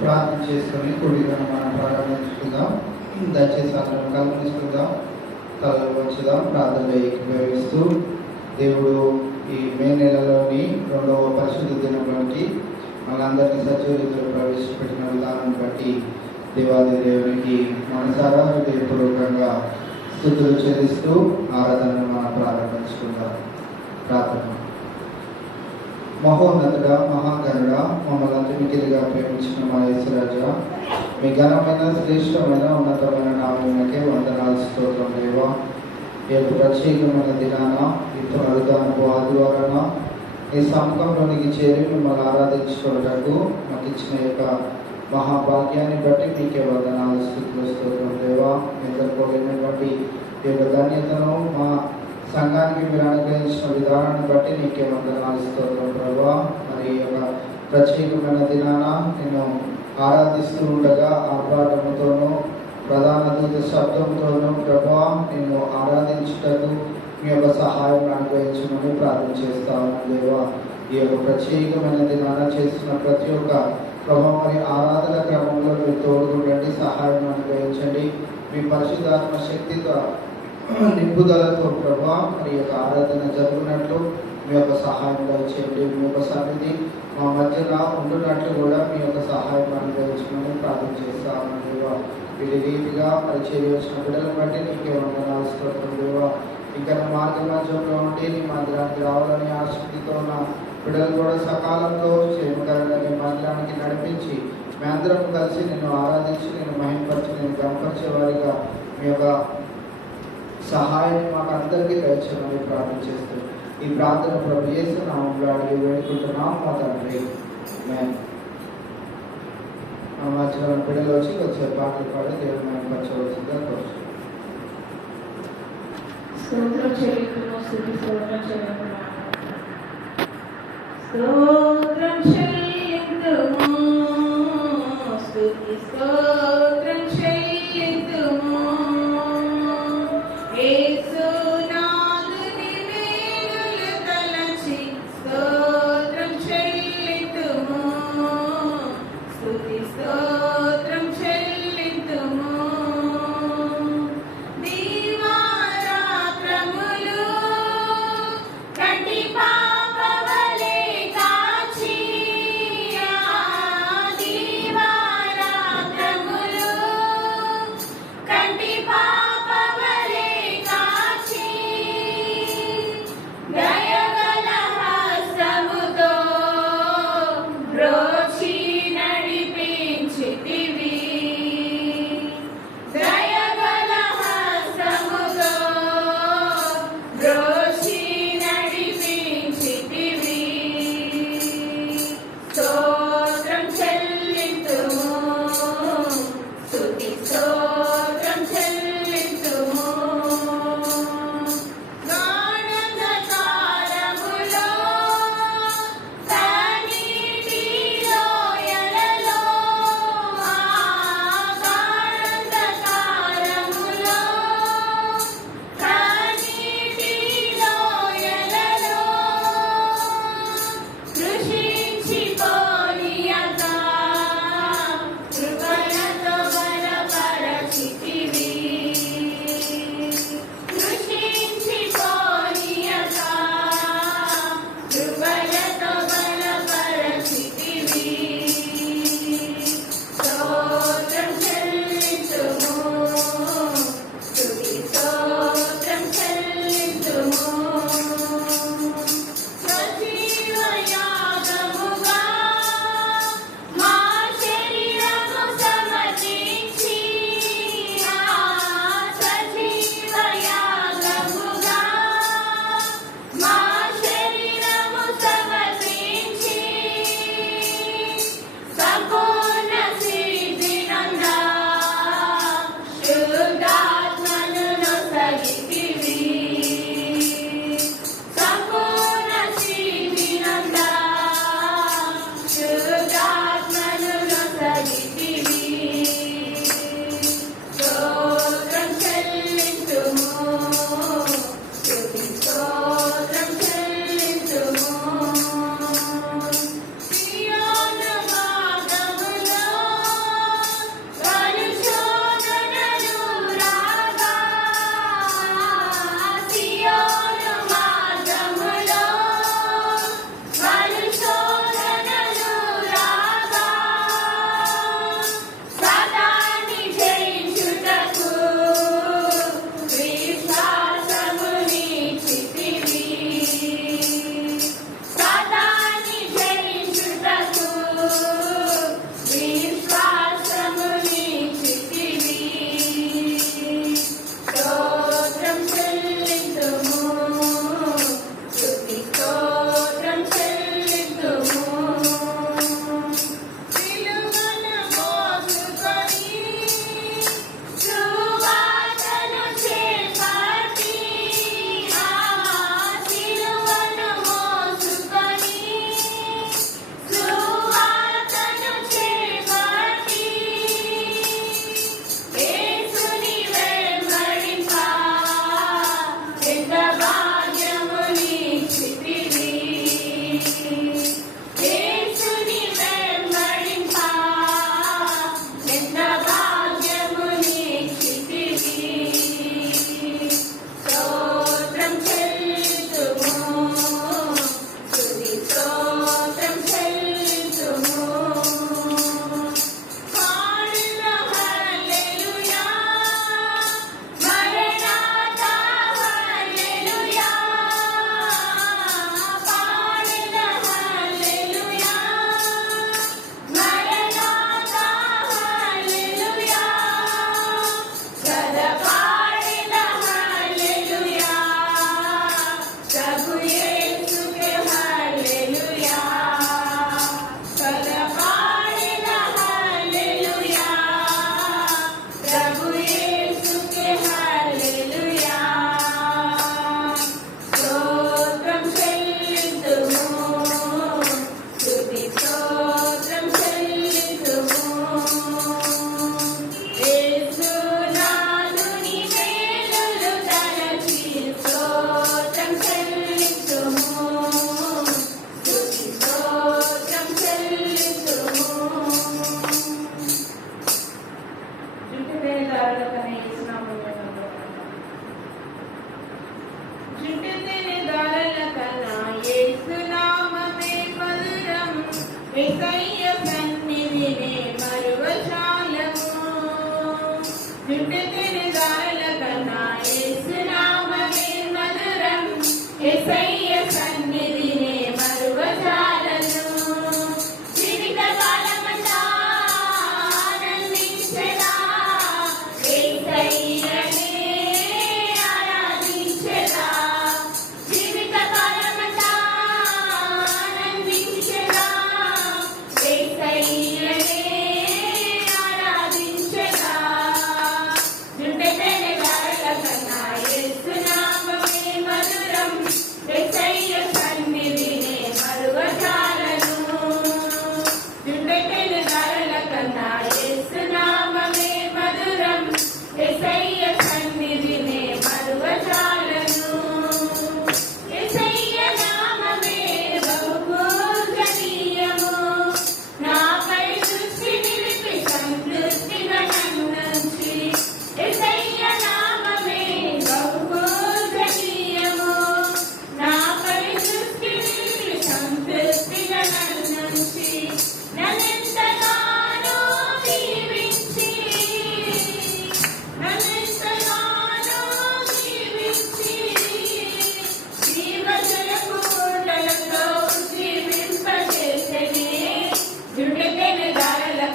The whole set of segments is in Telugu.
ప్రార్థన చేసుకొని కూడిగా మనం ప్రారంభించుకుందాం. దయచేసి అందరం గమనించుకుందాం, తలలు వచ్చుదాం. ప్రార్థనలో ఏకీభవిస్తూ దేవుడు ఈ మే నెలలోని 2వ పరిశుద్ధ దినంలోకి మనందరినీ సజీవులతో ప్రవేశపెట్టిన విధానం బట్టి దేవాది దేవునికి మనసారా హృదయపూర్వకంగా స్తుతులు చెల్లిస్తూ ఆరాధనను మనం ప్రారంభించుకుందాం. ప్రార్థన. మహోన్నతుడ, మహాగణుడ, మమ్మల్ని అంతిమికిలిగా ప్రేమించిన మా యేసురాజా, మీ ఘనమైన శ్రేష్టమైన ఉన్నతమైన నామమునకే వందనాలు, స్తోత్రం దేవా. ఈ యొక్క ప్రత్యేకమైన దినాన ఇప్పుడు అడుగుతాను ఆదివారాన ఈ సముఖంలోనికి చేరి మిమ్మల్ని ఆరాధించుకోవటకు మాకు ఇచ్చిన యొక్క మహాభాగ్యాన్ని బట్టి మీకే వందనాలు, స్తుతులు, స్తోత్రం దేవా. నిద్రపోలేనటువంటి ఈ యొక్క ధన్యతను మా సంఘానికి మీరు అనుగ్రహించిన విధానాన్ని బట్టి నీకే వందనాలు, స్తోత్రం ప్రభా. మరి ఈ యొక్క ప్రత్యేకమైన దినాన నేను ఆరాధిస్తూ ఉండగా ఆర్భాటముతోనూ ప్రధాన దూత శబ్దంతోనూ ప్రభా నేను ఆరాధించుటకు మీ యొక్క సహాయం అనుగ్రహించమని ప్రార్థన చేస్తాను దేవా. ఈ యొక్క ప్రత్యేకమైన దినాన చేస్తున్న ప్రతి ఒక్క ప్రభా మరి ఆరాధన క్రమంలో మీరు తోడుగుండండి, సహాయం అనుగ్రహించండి. మీ పరిశుద్ధాత్మ శక్తితో నింపుదలతో ప్రభా మరి యొక్క ఆరాధన జరుగునట్లు మీ యొక్క సహాయం దయచేయండి. మీ యొక్క సన్నిధి మా మధ్యన ఉండునట్లు కూడా మీ యొక్క సహాయం అనుగ్రహించమని ప్రార్థన చేస్తాను దేవా. వీరి రీతిగా మరి చేయవలసిన బిడ్డలను బట్టి నీకే వందనాలు, స్తోత్రం దేవా. ఇంకా మార్గ మధ్యంలో ఉండి నీ మందిరానికి రావాలని ఆసక్తితో ఉన్న బిడ్డలు కూడా సకాలంలో చేయగలగా నీ మందిరానికి నడిపించి మీ అందరం కలిసి నేను ఆరాధించి నేను మహింపరిచి నేను గమపరిచే వారిగా మీ యొక్క సహాయాన్ని మాకు అందరికీ దయచేయమని ప్రార్థన చేస్తూ ఈ ప్రార్థన ప్రభు యేసు నామములో అడిగి వేడుకుంటున్నాం మా తండ్రి. మా మధ్యలో బిడ్డలు వచ్చే పాటలు పాడి దేవుడు మహింపరచవలసిందిగా కోరుతున్నాం. స్తోత్రం చెల్లింపును స్తుతి స్తోత్రం చెల్లింపును స్తోత్రం చెల్లింతుము స్తుతి స్తోత్రం చెల్లింతుము యేసునాథుని మేలులు తలచి స్తోత్రం చెల్లింతుము స్తుతి స్తోత్రం చెల్లింతుము కంటి పాపవలే కాచి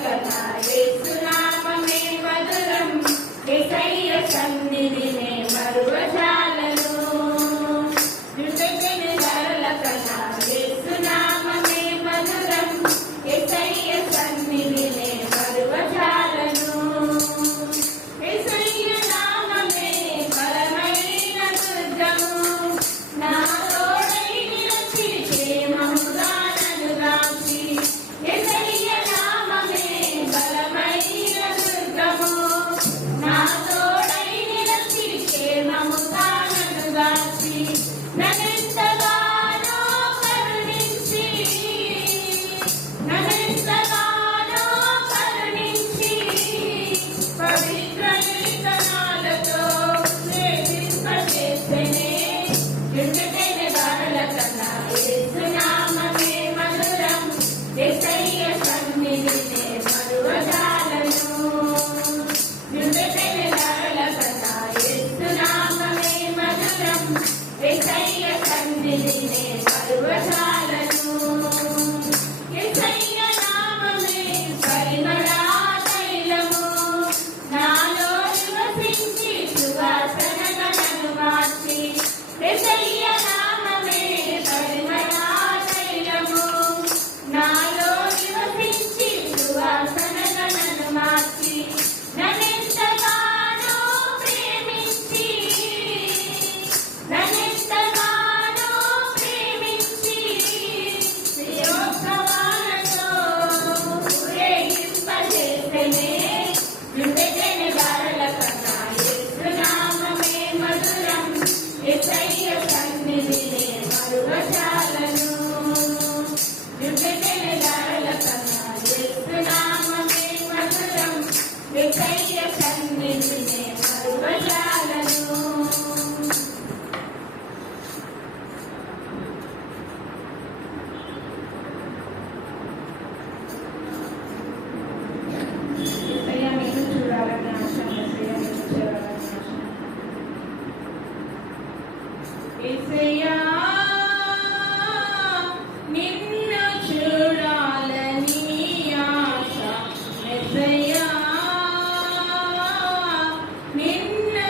కన్నా యేసు నామమే మధురం, యేసయ్య సన్నిధినే మరువజాలను. దుర్గతిని ధరల కన్నా యేసు నామమే మధురం, యేసయ్య సన్నిధినే మరువజాలను. యేసయ్య నామమే బలమైన దుర్గము, నా తోడై నిలిచి క్షేమముగా నన్ను గాచి. యేసయ్య నామమే బలమైన దుర్గము, నా తోడై నిలిచి క్షేమముగా నన్ను గాచి. నన్నెంతగానో కరుణించి, నన్నెంతగానో కరుణించి, పవిత్ర కీర్తనాలతో ప్రేమింపజేసెనే. యుద్ధకైన ధరల కన్నా యేసు నామమే మధురం, యేసయ్య సన్నిధినే మరువజాలను. యుద్ధకైన ధరల కన్నా యేసు నామమే మధురం, యేసయ్య సన్నిధినే మరువజాలను. యేసయ్య నామమే పరిమళ తైలము, నాలో నివసించి సువాసనగా నన్ను మార్చి. యేసయ్య నామమే పరిమళ తైలము, నాలో నివసించి సువాసనగా నన్ను మార్చి. నన్నెంతగానో ప్రేమించి, నన్నెంతగానో ప్రేమించి, ప్రియోత్సవాలతో ఊరేగింపజేసెనే. యుద్ధకైన ధరల కన్నా యేసు నామమే మధురం, యేసయ్య సన్నిధినే మరువజాలను. యుద్ధకైన ధరల కన్నా యేసు నామమే మధురం, యేసయ్య సన్నిధినే మరువజాలను. యేసయ్య నిన్ను చూడాలని ఆశ, యేసయ్య నిన్ను చేరాలని ఆశ. యేసయ్యా నిన్ను చూడాలని ఆశ, యేసయ్యా నిన్ను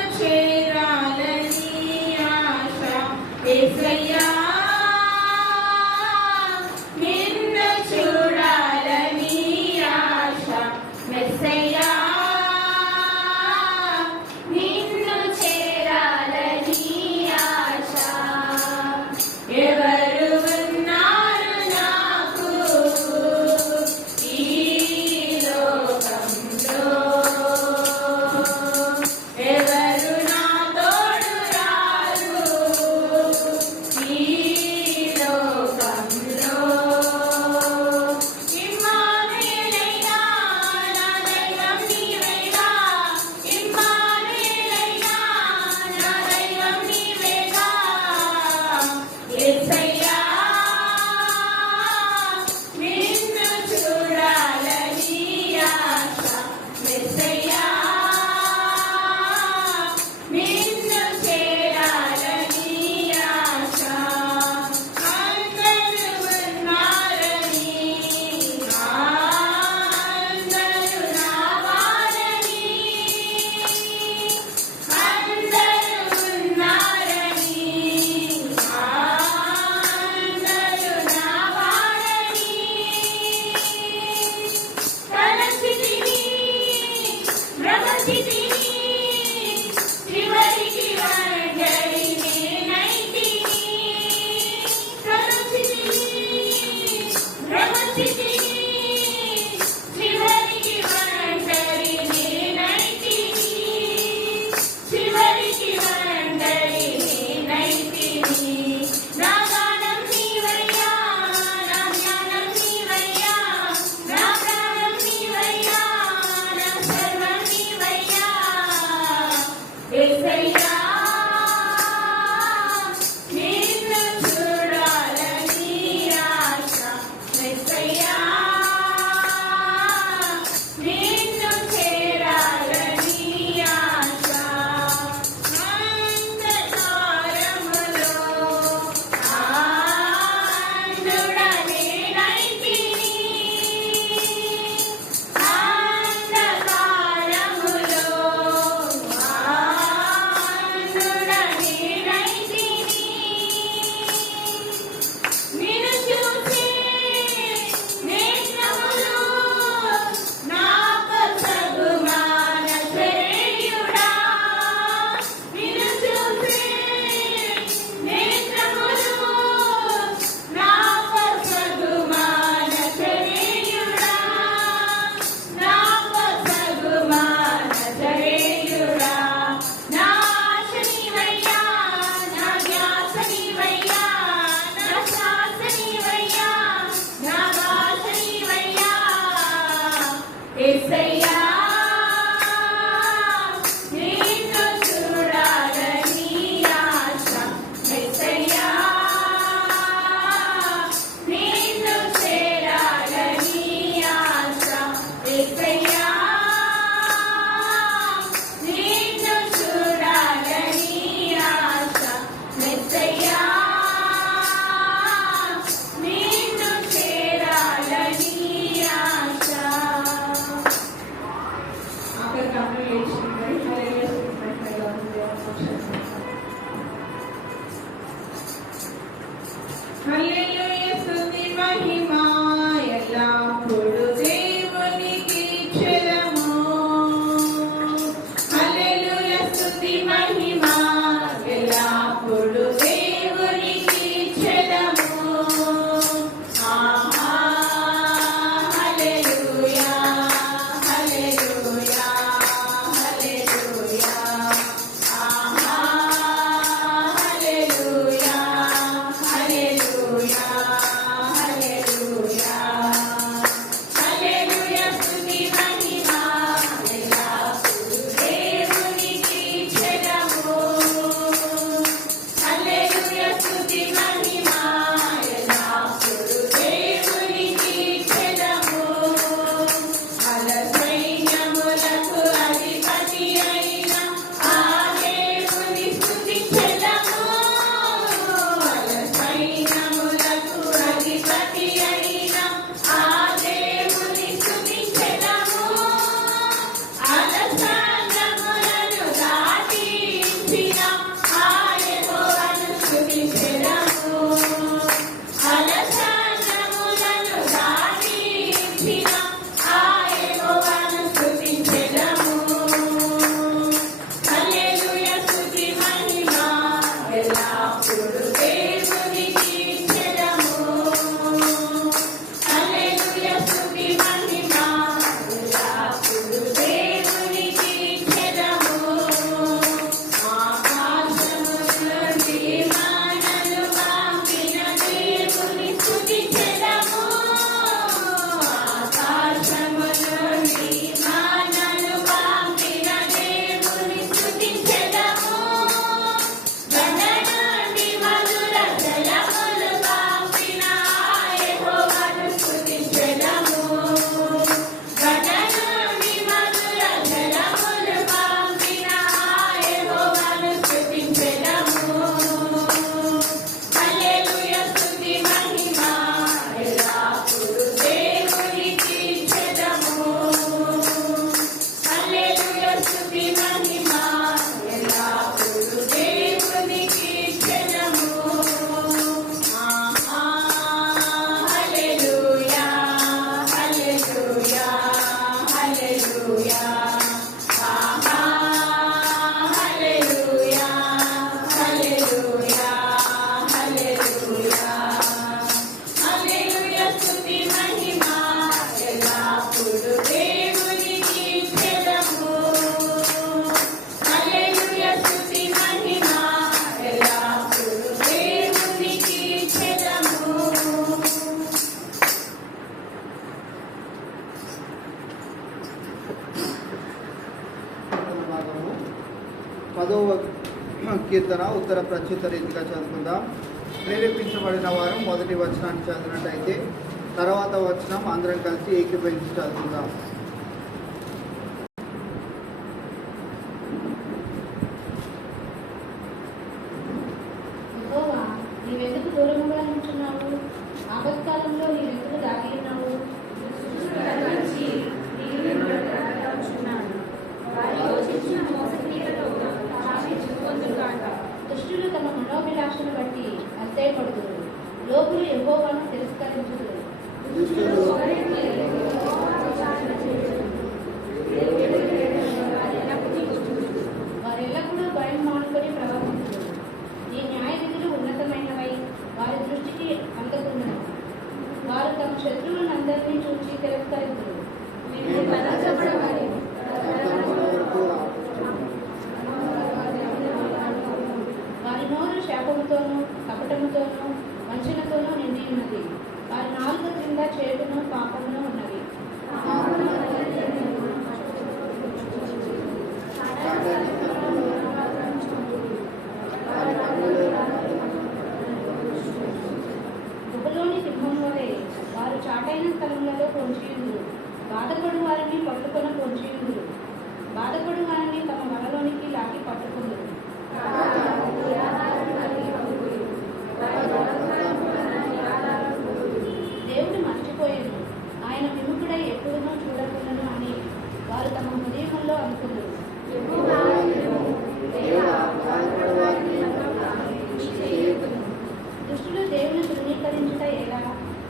యేసయ్యా నిన్ను చూడాలని ఆశ యేసయ్యా నిన్ను చేరాలని ఆశ యేసయ్యా నిన్ను చూడాలని ఆశ యేసయ్యా నిన్ను చేరాలని ఆశ. అక్కడ కమ్యూనికేషన్ హల్లెలూయా స్తుతి మహిమ ఎల్లప్పుడూ దేవునికి చెదము. హల్లెలూయా స్తుతి మహిమ ఎల్లప్పుడూ దేవునికి చెదము. ఆహా హల్లెలూయా హల్లెలూయా హల్లెలూయా ఆహా హల్లెలూయా హల్లెలూయా హల్లెలూయా హల్లెలూయా స్తుతి మహిమ ఎల్లప్పుడూ దేవునికి చెదము. హల్లెలూయా స్తుతి మహిమ ఎల్లప్పుడూ దేవునికి చెదము. అల సైన్యములకు అధిపతి అయిన ఆ దేవుని స్తుతించెదము. అల సైన్యములకు అధిపతి అయిన ఆ దేవుని స్తుతించెదము. అలసాంగములను దాటించిన ఆ యెహోవాను స్తుతించెదము. అలసాంగములను దాటించిన ఆ యెహోవాను స్తుతించెదము. హల్లెలూయా స్తుతి మహిమ ఎల్లప్పుడూ దేవునికి చెదము. హల్లెలూయా స్తుతి మహిమ ఎల్లప్పుడూ దేవునికి చెదము. ఆకాశము నుండి వానలు పంపిన దేవుని స్తుతించెదము. ఆకాశము నుండి వానలు పంపిన దేవుని స్తుతించెదము. గగన నుండి మధుర జలములు పంపిన యెహోవాను స్తుతించెదము. గగన నుండి మధుర జలములు పంపిన యెహోవాను స్తుతించెదము. హల్లెలూయా స్తుతి మహిమ ఎల్లప్పుడూ దేవునికి చెదము. హల్లెలూయా స్తుతి మహిమ ఎల్లప్పుడూ దేవునికి చెదము. ఆహా హల్లెలూయా హల్లెలూయా హల్లెలూయా ఆహా హల్లెలూయా హల్లెలూయా హల్లెలూయా హల్లెలూయా స్తుతి మహిమ ఎల్లప్పుడూ దేవునికి చెదము. హల్లెలూయా స్తుతి మహిమ ఎల్లప్పుడూ దేవునికి చెదము. కీర్తన భాగము 10వ కీర్తన ఉత్తర ప్రత్యుత్తర రీతిగా చదువుకుందాం. ప్రేరేపించబడిన వారు మొదటి వచనాన్ని చదివినట్టయితే తర్వాత వచనం అందరం కలిసి ఏకీభవించి చదువుకుందాం. యెహోవా, నీవెందుకు దూరముగా ఉంటున్నావు? ఆపత్కాలంలో నీవెందుకు దాగి ఉన్నావు? దుష్టులు తమ మనోభిలాషను బట్టి అసహ్యపడుదురు, లోకులు యెహోవాను తిరస్కరించుదురు. దుష్టులు వారిని పట్టుకొని పొంచియుందురు. బాధపడు వారిని తమ వలలోనికి లాగి పట్టుకుందురు. దేవుడు మర్చిపోయాను, ఆయన విముఖుడై ఎప్పుడునూ చూడకుండాను అని వారు తమ హృదయములో అనుకుందురు. దుష్టులు దేవుని తృణీకరించుట ఎలా?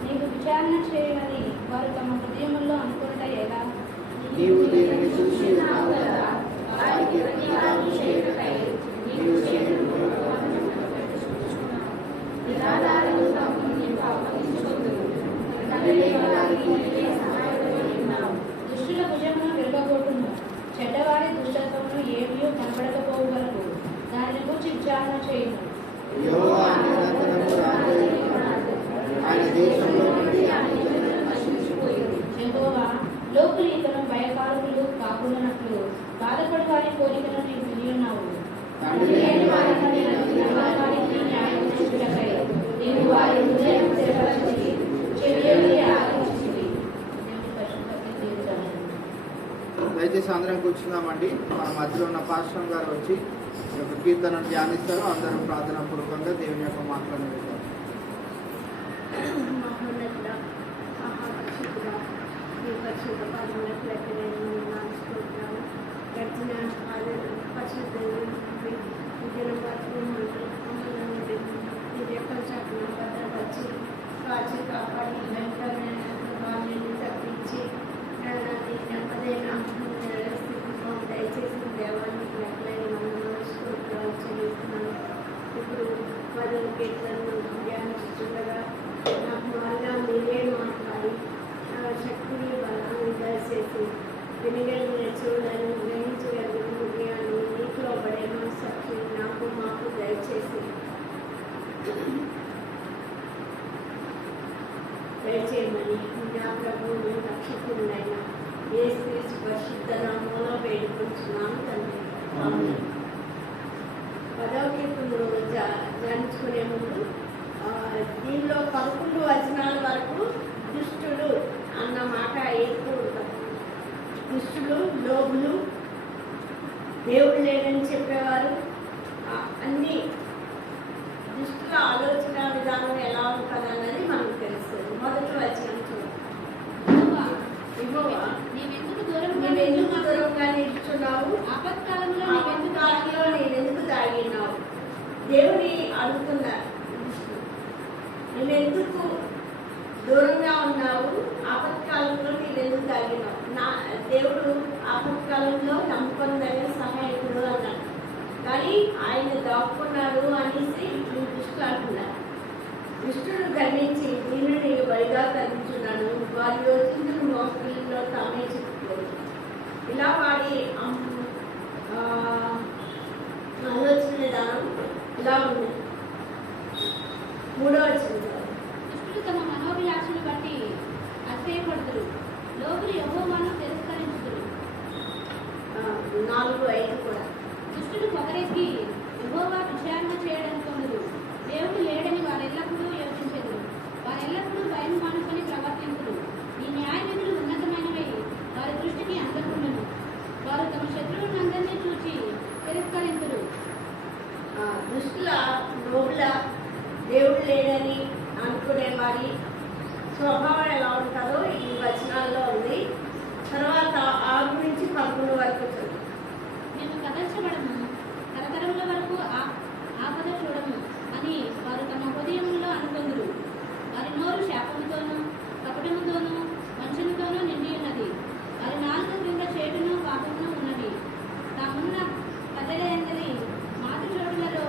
నీకు విచారణ చేయమని వారు తమ హృదయములో అనుకునుట ఎలా? నీవు దీనిని చూసి ఉన్నావు కదా, వారికి ప్రతీకారం చేయుటకై నీవు చేయు నిరాధారము తమను నీవు అప్పగించుకొందురు. కదలికలాగి నీవే సహాయపడి ఉన్నావు. దుష్టుల భుజమును విరగగొట్టును, చెడ్డవారి దుష్టత్వమును ఏమీ కనబడకపోగలవు. దానిని గురించి విచారణ చేయును. యెహోవా నిరంతరము రాజయ్యున్నాడు. ఆయన దేశంలో నుండి అన్యులు నశించిపోయింది. యెహోవా, లోకులు ఇతను భయకారులు కాకున్నట్లు బాధపడి వారి కోరికను నీవు వినియున్నావు. తండ్రి లేని వారికి వారికి న్యాయం చేయుటకై నీవు వారి హృదయం తెరవచితివి, చెవియొగ్గి ఆలకించితివి. దేవుని పరిశుద్ధ జీవితాన్ని దయచేసి అందరం కూర్చున్నామండి. మన మధ్యలో ఉన్న పాస్టర్ గారు వచ్చి ఈ యొక్క కీర్తనను ధ్యానిస్తారు. అందరం ప్రార్థనా పూర్వకంగా దేవుని యొక్క మాటలను వింటారు. మహోన్నతుడ, మహాపరిశుద్ధుడా, నీ పరిశుద్ధ పాదములకు లెక్కలేని స్తోత్రాలు. గడిచిన పరిశుద్ధ దినం వరకు మమ్మల్ని నీ రెక్కల చాటున భద్రపరిచి కాచి కాపాడి వెంటనే వాళ్ళని తప్పించి నెమ్మదైన స్థితిలో దయచేసిన దేవానికి లెక్కలేని వందనాలు స్తోత్రాలు చెల్లిస్తున్నాను. ఇప్పుడు పదవి కీర్తనను ధ్యానిస్తుండగా నాకు వల్ల మీరే మాట్లాడి శక్తిని బలాన్ని దయచేసి వినగలిగిన చూడని గ్రహించగలిగిన హృదయాన్ని నీటిలో పడే మనసాక్షి నాకు మాకు దయచేసి దయచేయమని నా ప్రభువుని రక్షకుడైన యేసు పరిశుద్ధ నామములో వేడుకుంటున్నాను తండ్రి. ఆమేన్. పదవ కీర్తనను ధ్యానించుకునే ముందు దీనిలో 11 వచనాల వరకు దుష్టులు అన్న మాట ఎక్కువ ఉంటుంది. దుష్టులు, లోబులు, దేవుడు లేదని చెప్పేవారు, అన్ని దుష్టుల ఆలోచన విధానం ఎలా ఉంటుంది అన్నది మనకు తెలుస్తుంది. మొదటి వచనం చూడండి. యెహోవా, నీవెందుకు నీవెందుకు దూరంగా నిలుచున్నావు? ఆపత్కాలంలో ఆపత్కాలంలో నేనెందుకు దాగినావు? దేవుని అడుగుతున్నారు. నేనెందుకు దూరంగా ఉన్నావు? ఆపత్కాలంలో నేనెందుకు దాగినావు? నా దేవుడు ఆపత్కాలంలో నమ్మకొందనే సహాయకుడు అన్నాడు. కానీ ఆయన దాక్కున్నాడు అనేసి ఈ దుష్టులు అంటున్నారు. దుష్టుడు గర్వించి దీనిని బలిగా కనిపించున్నాడు. వారి యోచించిన మోసంలో తామే చిక్కుకోరు. ఇలా వాడి ఆలోచన విధానం ఇలా ఉంది. 3వ వచనం దుష్టులు తమ మనోభిలాషను బట్టి అతిశయపడుతురు, లోకులు యెహోవాను తిరస్కరించుదురు. 4, 5 కూడా. దుష్టులు పొగరెక్కి యెహోవా విచారణ చేయడనుకొందురు. దేవుడు లేడని వారెల్లప్పుడూ యోచించెదరు. వారెల్లప్పుడూ భయం మానుకొని ప్రవర్తించుదురు. ఈ న్యాయ విధులు ఉన్నతమైనవై వారి దృష్టికి అందకుండును. వారు తమ శత్రువులందరినీ చూచి తిరస్కరించురు. దుష్టుల, లోబుల, దేవుడు లేడని అనుకునే వారి స్వభావం ఎలా ఉంటుందో ఈ వచనాల్లో ఉంది. తర్వాత 6 నుంచి 11 వరకు చదువు. మేము కదల్చబడము, తరతరముల వరకు ఆపద చూడము అని వారు తమ హృదయములో అనుకొందురు. వారి నోరు శాపముతోనూ కపటముతోనూ వంచనతోనూ నిండి ఉన్నది. వారి నాలుక క్రింద చేటును పాపమును ఉన్నవి. తామున్న కదలేందరి మాటు చోటులలో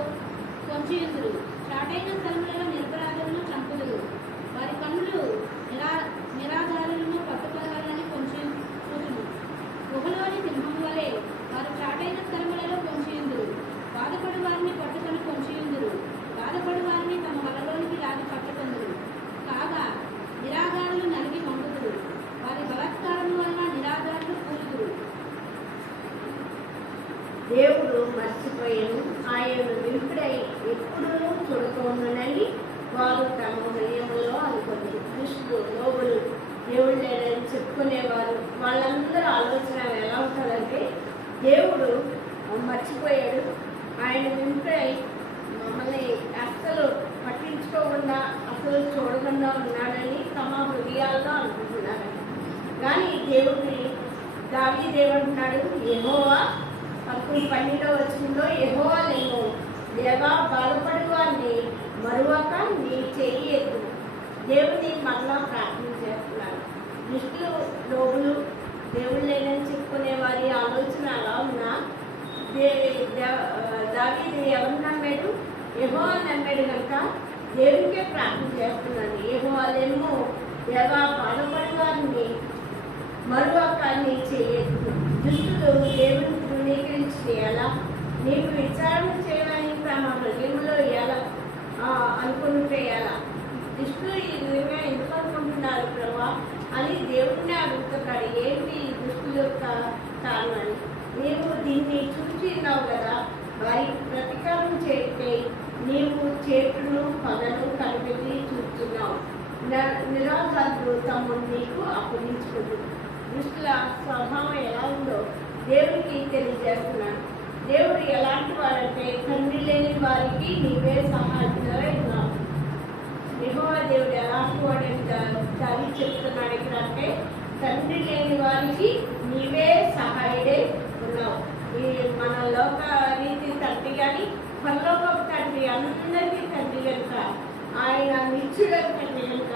కొంచియుందురు. చాటైన స్థలములలో నిరపరాధులను చంపుదురు. వారి కన్నులు నిరాధారులను పట్టుకోవాలని కొంచెం చూచును. గుహలోని సింహం వలె వారు చాటైన స్థలములలో కొంచియుందురు. బాధపడు వారిని పట్టుకొని కొంచియుందురు. బాధపడు వారిని తమ వలలోనికి లాగి పట్టుకొందురు. కాగా నిరాధారులు నలిగి మండుదురు. వారి బలాత్కారము వలన నిరాధారులు కూలుదురు. దేవుడు మర్చిపోయాను, ఆయన విలుపుడై ఎప్పుడూ చూడుకోనని వారు తమ హృదయంలో అనుకుంది. దుష్టులు, లోబులు, దేవుడు లేడని చెప్పుకునేవారు వాళ్ళందరూ మర్చిపోయాడు. ఆయన వింపై మమ్మల్ని అస్సలు పట్టించుకోకుండా అసలు చూడకుండా ఉన్నాడని తమ హృదయాల్లో అనుకుంటున్నారు. కానీ దేవుడిని దావీదు అంటున్నాడు, యెహోవా 11:12 వచనంలో, యెహోవా నేను దేవా బాధపడు వారిని మరువక నీ చెయ్యి ఎత్తు. దేవుని మరలా ప్రార్థన చేస్తున్నాను. దుష్టులు లోబులు దేవుడు లేదని చెప్పుకునే వారి ఆలోచన అలా ఉన్నా దావీదు ఎవరు నమ్మాడు? యెహోవాను నమ్మాడు కనుక దేవునికే ప్రార్థన చేస్తున్నాను. యెహోవాలేమో దేవా బాధపడి వారిని మరువక నీ చేయదు. దుష్టులు దేవుని తృణీకరించి చేయాలా? నీకు విచారణ చేయాలని తమ హృదయంలో ఎలా అనుకుంటే ఎలా? దుష్టులు ఈ విధంగా ఎందుకు అనుకుంటున్నారు ప్రభా అని దేవుడిని అడుగుతున్నాడు. ఏంటి ఈ దుష్టుల యొక్క కారణాన్ని? నీవు దీన్ని చూస్తున్నావు కదా, వారికి ప్రతీకారం చేస్తే నీవు చేతులు పగలు కనిపెట్టి చూస్తున్నావు. నిరాధారులు తమ్ముడు నీకు అప్పగించుకుంటు. దుష్టుల స్వభావం ఎలా ఉందో దేవుడికి తెలియజేస్తున్నాడు. దేవుడు ఎలాంటి వాడంటే తండ్రి లేని వారికి నీవే సహాయంగా ఉన్నావు. యెహోవా దేవుడు ఎలాంటి వాడని దావీదు చెప్తున్నాడు ఇక్కడ అంటే తండ్రి లేని వారికి నీవే సహాయుడే ఉన్నావు. ఈ మన లోక రీతి తండ్రి కానీ పరలోకపు తండ్రి అందరికీ తండ్రి కనుక ఆయన నిత్యుడని తండ్రి కనుక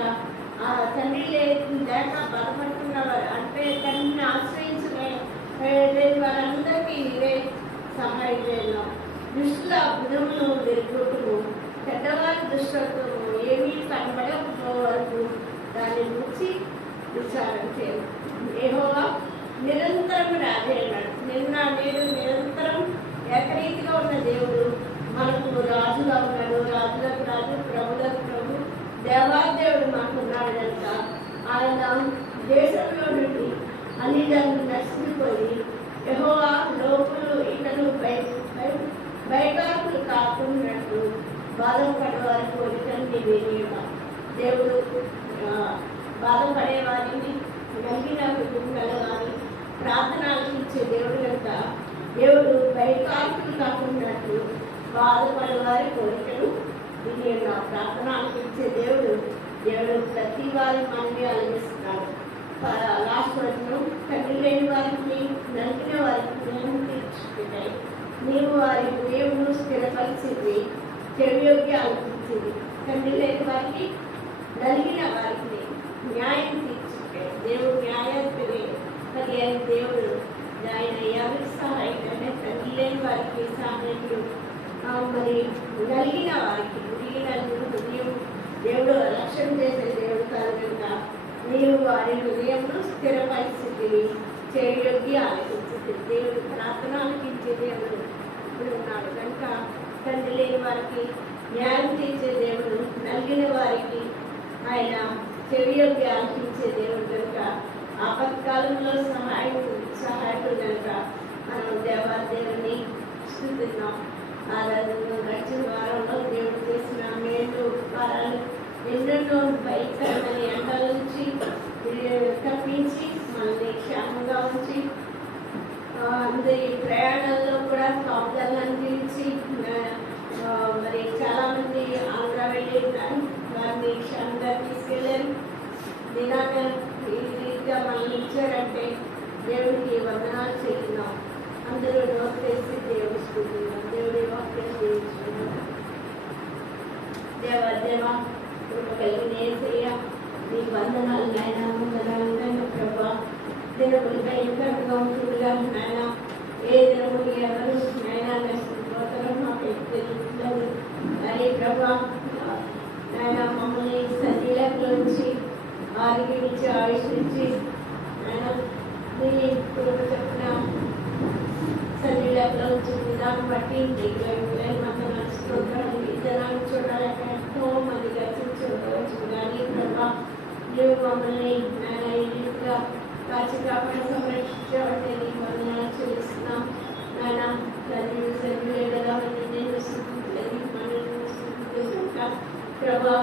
ఆ తండ్రి లేక బాధపడుతున్నవారు అంటే తండ్రిని ఆశ్రయించలేని వారందరికీ నీవే సహాయకులు. దుష్టుల బుధమును వెలుగుతుము, పెద్దవారి దుష్టత్వము ఏమీ కనబడకపో వరకు దాని గురించి విచారణ చేయరు. యెహోవా నిరంతరం రాజే అన్నాడు. నిన్న నేడు నిరంతరం ఏకరీతిగా ఉన్న దేవుడు మనకు రాజుగా ఉన్నాడు. రాజులకు రాజు, ప్రభులకు ప్రభు, దేవాదేవుడు మనకు ఉన్నాడు కనుక ఆయన దేశంలో నుండి అన్నిదాన్ని నశించిపోయి యెహోవా లోపులు ఇతను బయటకు కాకున్నట్టు బాధపడే వారి కోరికని వినియోగ దేవుడు బాధపడే వారిని కలిగిన కుటుంబాల వారి ప్రార్థన ఆలకించే దేవుడు కనుక దేవుడు బయటకు కాకున్నట్టు బాధపడే వారి కోరికలు వినియోగ ప్రార్థన ఆలకించే దేవుడు ప్రతి వారి మనవి ఆలకిస్తున్నాడు. లాస్ట్ వచనం, తండ్రి లేని వారికి నలిగిన వారికి నేను తీర్చుకుంటాయి. నీవు వారి హృదయమును స్థిరపరిచింది, చెవియోగ్య ఆలోచించింది. తండ్రి లేని వారికి నలిగిన వారికి న్యాయం తీర్చుకుంటాయి. దేవుడు న్యాయాధిపతి అయిన దేవుడు ఆయన ఎవరికి సహాయకుడు? తండ్రి లేని వారికి సహాయకుడు. మరి నలిగిన వారికి హృదయం దేవుడు రక్షణ చేసే దేవుడు కాదు కనుక నీవు వారి హృదయంలో స్థిరపరిస్థితిని చెవియోగ్య ఆలోచించింది. దేవుడు ప్రార్థన ఆలకించే దేవుడు ఇప్పుడు ఉన్నాడు కనుక తండ్రి లేని వారికి న్యాయం తీర్చే దేవుడు, నలిగిన వారికి ఆయన చెవియోగ్య ఆలకించే దేవుడు కనుక ఆపత్కాలంలో సహాయకుడు కనుక మనం దేవాదేవుని స్తుతిస్తున్నాం. ఆరాధన గడిచిన వారంలో దేవుడు చేసిన మేలు ఉపకారాలు ఎన్నెన్నో భయంకరమైన ఎండల నుంచి తప్పించి మనల్ని క్షేమంగా ఉంచి అందరి ప్రయాణాల్లో కూడా కాపుదలను అందించి మరి చాలామంది ఆంధ్ర వెళ్ళి వారిని క్షేమంగా తీసుకెళ్ళారు. దినాన్ని ఈ రీతిగా మనల్ని ఇచ్చారంటే దేవుడికి వందనాలు చేస్తున్నాం. అందరూ నోట్ చేసి దేవుడు స్తుతిస్తున్నాం. దేవుడి వాక్యం చేయించుకున్నాం. దేవా కృప కలిగిన యేసయ్య నీ వందనాలు నాయన. వందనాలు ప్రభా. దినములు భయంకరంగా ఉంటుండగా నాయన ఏ దినము ఎవరు నాయన నష్టపోతారో మాకు తెలియదు. అరే ప్రభా నాయన మమ్మల్ని సజీలలోంచి ఆరోగ్యించి ఆయుష్నించి నాయన నీ కృప చెప్పిన సజీలలో దాన్ని బట్టి మంది నడుచుకుంటారు. ఇతరాన్ని చూడాలంటే ఎంతో మంది చూడవచ్చు. కానీ ప్రభా నీవు మమ్మల్ని నాయన కాచి కాపాడి సంరక్షించాలంటే నీకు వందనాలు చెల్లిస్తున్నాం. నాయన సజీవులుగా నేను ప్రభా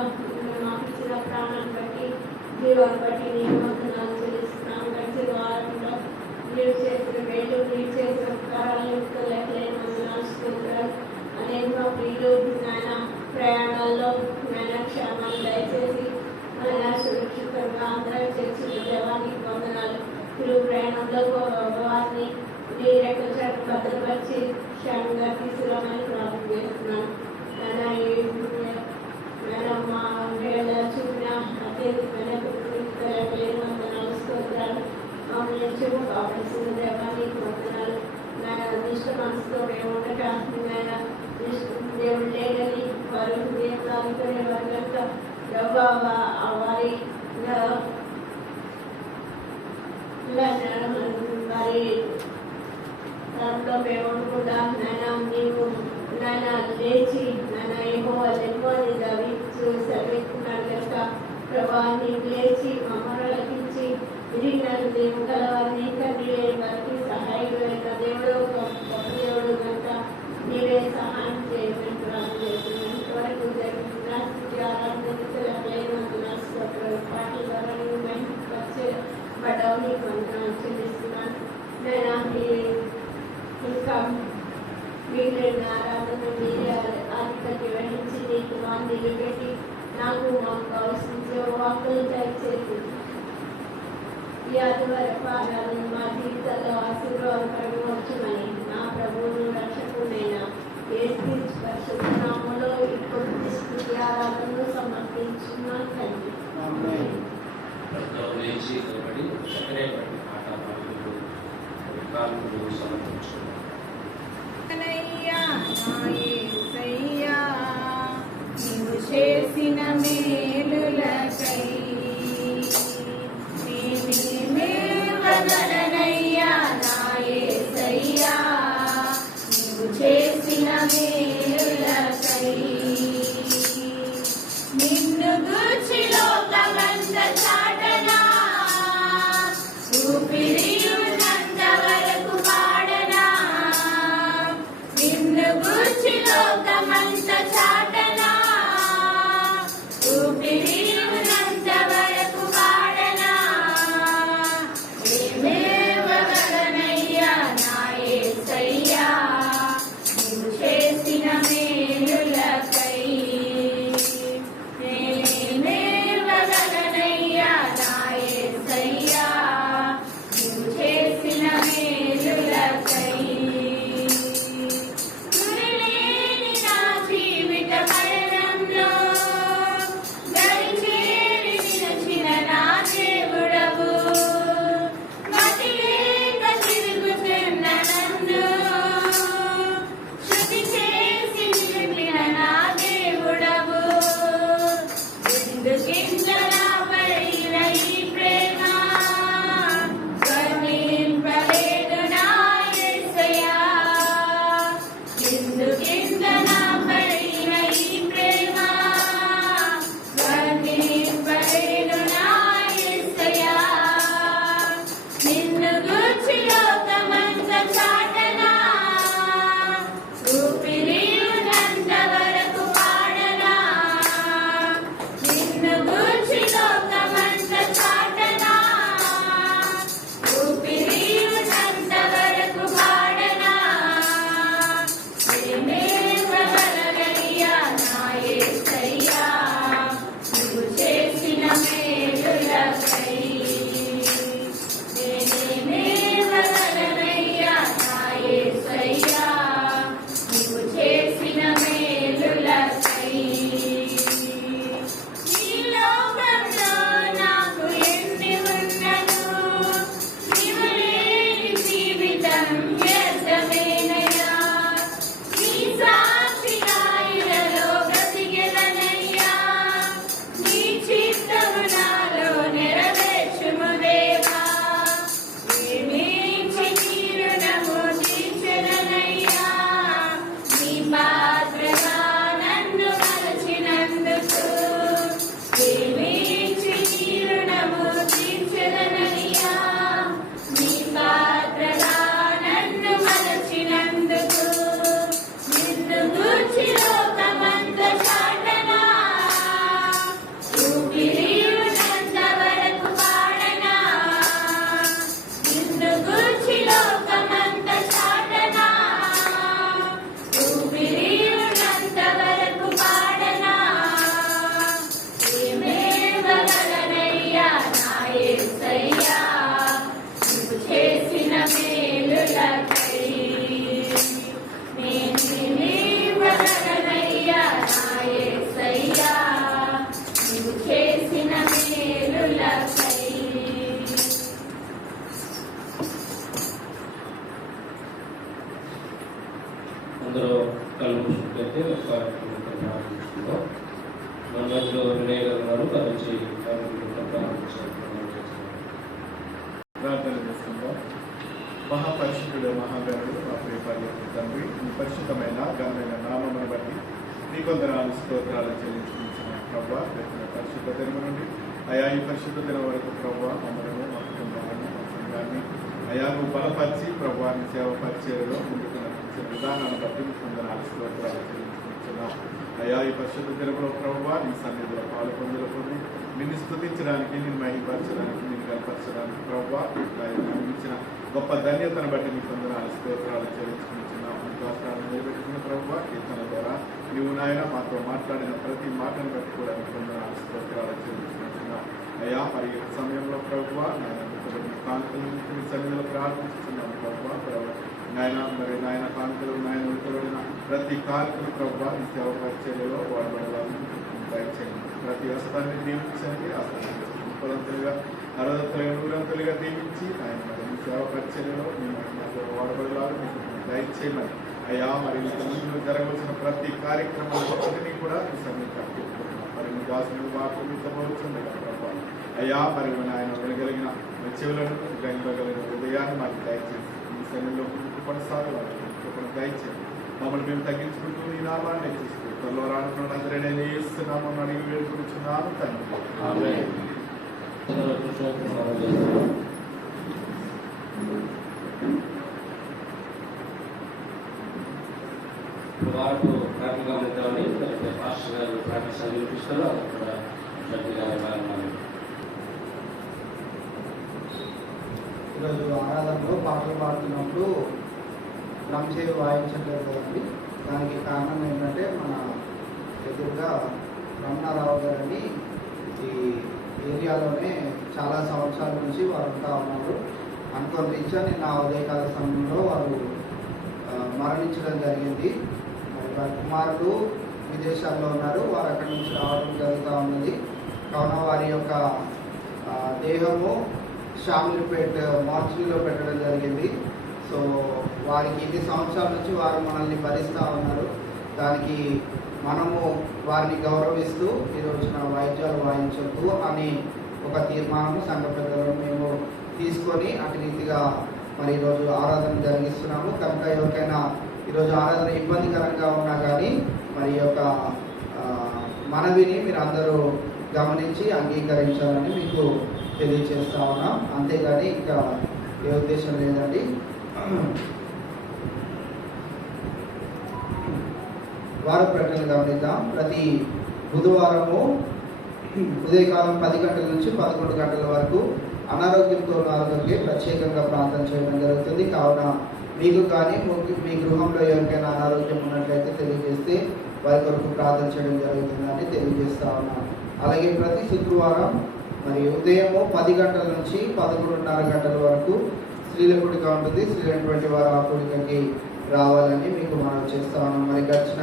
మాకు ఇచ్చిన ప్రాణాన్ని బట్టి జీవాన్ని బట్టి నేను వందనాలు చెల్లిస్తున్నాం. గడిచిన వారంలో నీవు చేసిన మేలు, నీవు చేసిన ఉపకారాలు లెక్కలేని భద్రపరిచి క్షేమంగా తీసుకురామని ప్రార్థన చేస్తున్నాను. మా వేళ చూపిన అత్యధికమైన స్తోత్రాలు. మమ్మల్ని చెవు కావాల్సిన దేవాన్ని వందనాలు. ఇష్ట మనసుతో మేము ఉండక దేవుడు లేదని వారు దేవుడు అనుకునే వారి కనుక వారి దాంట్లో మేము ఉండకుండా నీవు లేచి ఏమో సెలవెత్తున్నాడు కనుక ప్రభా నీవు లేచి మమ్మల్ని లభించి విరిగిన దేవుడు కలవారిని తండ్రి వారికి సహాయకుడైన దేవుడు గొప్ప దేవుడు కనుక నీవే సహాయం చేయమని ప్రార్థన చేస్తున్నాను. ఇంతవరకు జరిగిన స్థితి ఆరాధన పాటల ద్వారా నీవు బడ్డావు నీకు వందనాలు చెల్లిస్తున్నాను. ఇంకా వీలైన ఆరాధన మీరే ఆధిపత్యం వహించి నీకు మా నిలబెట్టి నాకు మాకు కావాల్సిన వాక్కులు దయచేసి ఈ ఆదివారపు ఆరాధన మా జీవితాల్లో ఆశీర్వాదపడి వచ్చమని నా ప్రభువును రక్షకుడైన యేసు పరిశుద్ధ నామములో ఇప్పుడు స్తుతి ఆరాధనను సమర్పించున్నాను తండ్రి. నీవు చేసిన మేలులకై నేనేమనయ్యా నా యేసయ్యా, నీవు చేసిన మేలులకై నిన్ను గూర్చి లోకమంత చాటనా, ఊపిరియున్నంత వరకు పాడనా, నిన్ను గూర్చి అందరూ కళ్ళు మూసుకుంటే ప్రారంభించుకుందాం. మన మధ్యలో వినయ్ గారు ఉన్నారు, వారి నుంచి ప్రార్థన చేసుకుందాం. మహాపరిశుద్ధుడు మహాగణుడు మా ప్రియపల్లి తండ్రి, ఈ పరిశుద్ధమైన ఘనమైన నామమును బట్టి నీ కొందనాలు స్తోత్రాలు చెల్లించిన ప్రభావ పెట్టిన పరిశుద్ధ దినము నుండి అయా ఈ పరిశుద్ధ దినం వరకు ప్రభావ మమ్మల్ని మా కుటుంబాన్ని మా సంఘాన్ని అయా నువ్వు బలపరిచి ప్రభావాన్ని సేవ పరిచయలో ముందుకు నడిపించిన విధానాన్ని బట్టి మీ కొందనాలు స్తోత్రాలు చెల్లించుకుంటున్నాం. అయా ఈ పరిశుద్ధ దినంలో ప్రభావ నీ సన్నిధిలో పాలు పొందులకొని నిన్ను స్తుతించడానికి, నిన్ను మహిమపరచడానికి, నిన్ను కనపరచడానికి ప్రభావ ఇచ్చిన గొప్ప ధన్యతను బట్టి మీ కొందనాలు స్తోత్రాలు చెల్లించుకుంటున్నాం. విశ్వాసాలను నిలబెట్టుకున్న ప్రభావ కీర్తన ద్వారా నువ్వు నాయన మాతో మాట్లాడిన ప్రతి మాటను బట్టి కూడా మీ కొందనాలు స్తోత్రాలు చెల్లించుకుంటున్నాం. అయ్యా మరి ఈ సమయంలో ప్రభువ నాయన కానుకలు మీ సన్నిధిలో ప్రార్థిస్తున్నాం ప్రభువ. నాయన మరి నాయన కానుకలు నాయన విడుదలైన ప్రతి కానుకలు ప్రభువ మీ సేవ పరిచర్యలో వాడబడాలని దయచేయండి. ప్రతి అవసరాన్ని దీవించండి, అసలుగా అర్హతలుగా నూరంతులుగా దీవించి ఆయన మరి మీ సేవ పరిచర్యలో మీ వాడబడేలాగా మీకు దయచేయమని అయ్యా మరి ముందు జరగవలసిన ప్రతి కార్యక్రమాలన్నింటినీ కూడా మీ సన్నిధి కట్టుకుంటున్నాం. మరి మీ దాసుని వాకు మీతో ప్రభావ అయ్యా మరి ఆయన వినగలిగిన చెవులను గ్రహించగలిగిన హృదయాన్ని మాకు దయచేసి మీ సన్నిధిలో కొనసాగాలని దయచేసి మమ్మల్ని మేము తగ్గించుకుంటూ ఈ నామాన్ని హెచ్చిస్తూ త్వరలో రానుకున్న అందరూ నేను వేస్తున్నామని అడిగి వేడుకుంటున్నాను తండ్రి. వారు ప్రార్థనగా ఉంటామని పాస్టర్ గారు ప్రార్థన వినిపిస్తారు. అది కూడా ఈరోజు ఆరాధనలో పాటలు పాడుతున్నప్పుడు డ్రమ్ చేయి వాయించట్లేదు కదండి. దానికి కారణం ఏంటంటే మన ఎదురుగా రమణారావు గారని ఈ ఏరియాలోనే చాలా సంవత్సరాల నుంచి వారు ఉంటా ఉన్నారు. అనుకోని రీత్యా నిన్న ఉదయకాల సమయంలో వారు మరణించడం జరిగింది. మరి వారి కుమారుడు విదేశాల్లో ఉన్నారు, వారు అక్కడి నుంచి రావడం జరుగుతూ ఉన్నది. కావున వారి యొక్క దేహము షామీర్పేట్ మార్చిలో పెట్టడం జరిగింది. సో వారికి ఇన్ని సంవత్సరాల నుంచి వారు మనల్ని భరిస్తూ ఉన్నారు. దానికి మనము వారిని గౌరవిస్తూ ఈరోజున వాయిద్యాలు వాయించొద్దు అని ఒక తీర్మానము సంఘ పెద్దలు మేము తీసుకొని అటు రీతిగా మరి ఈరోజు ఆరాధన జరిగిస్తున్నాము. కనుక ఎవరికైనా ఈరోజు ఆరాధన ఇబ్బందికరంగా ఉన్నా కానీ మరి యొక్క మనవిని మీరు అందరూ గమనించి అంగీకరించాలని మీకు తెలియజేస్తా ఉన్నాం. అంతేగాని ఇంకా ఏ ఉద్దేశం లేదండి. వారు ప్రకటన గమనిద్దాం. ప్రతి బుధవారము ఉదయకాలం 10 గంటల నుంచి 11 గంటల వరకు అనారోగ్యంతో ఉన్న వారికి ప్రత్యేకంగా ప్రార్థన చేయడం జరుగుతుంది. కావున మీకు కానీ మీ గృహంలో ఎవరికైనా అనారోగ్యం ఉన్నట్లయితే తెలియజేస్తే వారి కొరకు ప్రార్థన చేయడం జరుగుతుందని తెలియజేస్తా ఉన్నాను. అలాగే ప్రతి శుక్రవారం మరి ఉదయము 10 గంటల నుంచి 11:30 గంటల వరకు స్త్రీల కూడిక ఉంటుంది. స్త్రీలైనటువంటి వారు ఆ కూడికకి రావాలని మీకు మనం చేస్తా ఉన్నాం. మరి గడిచిన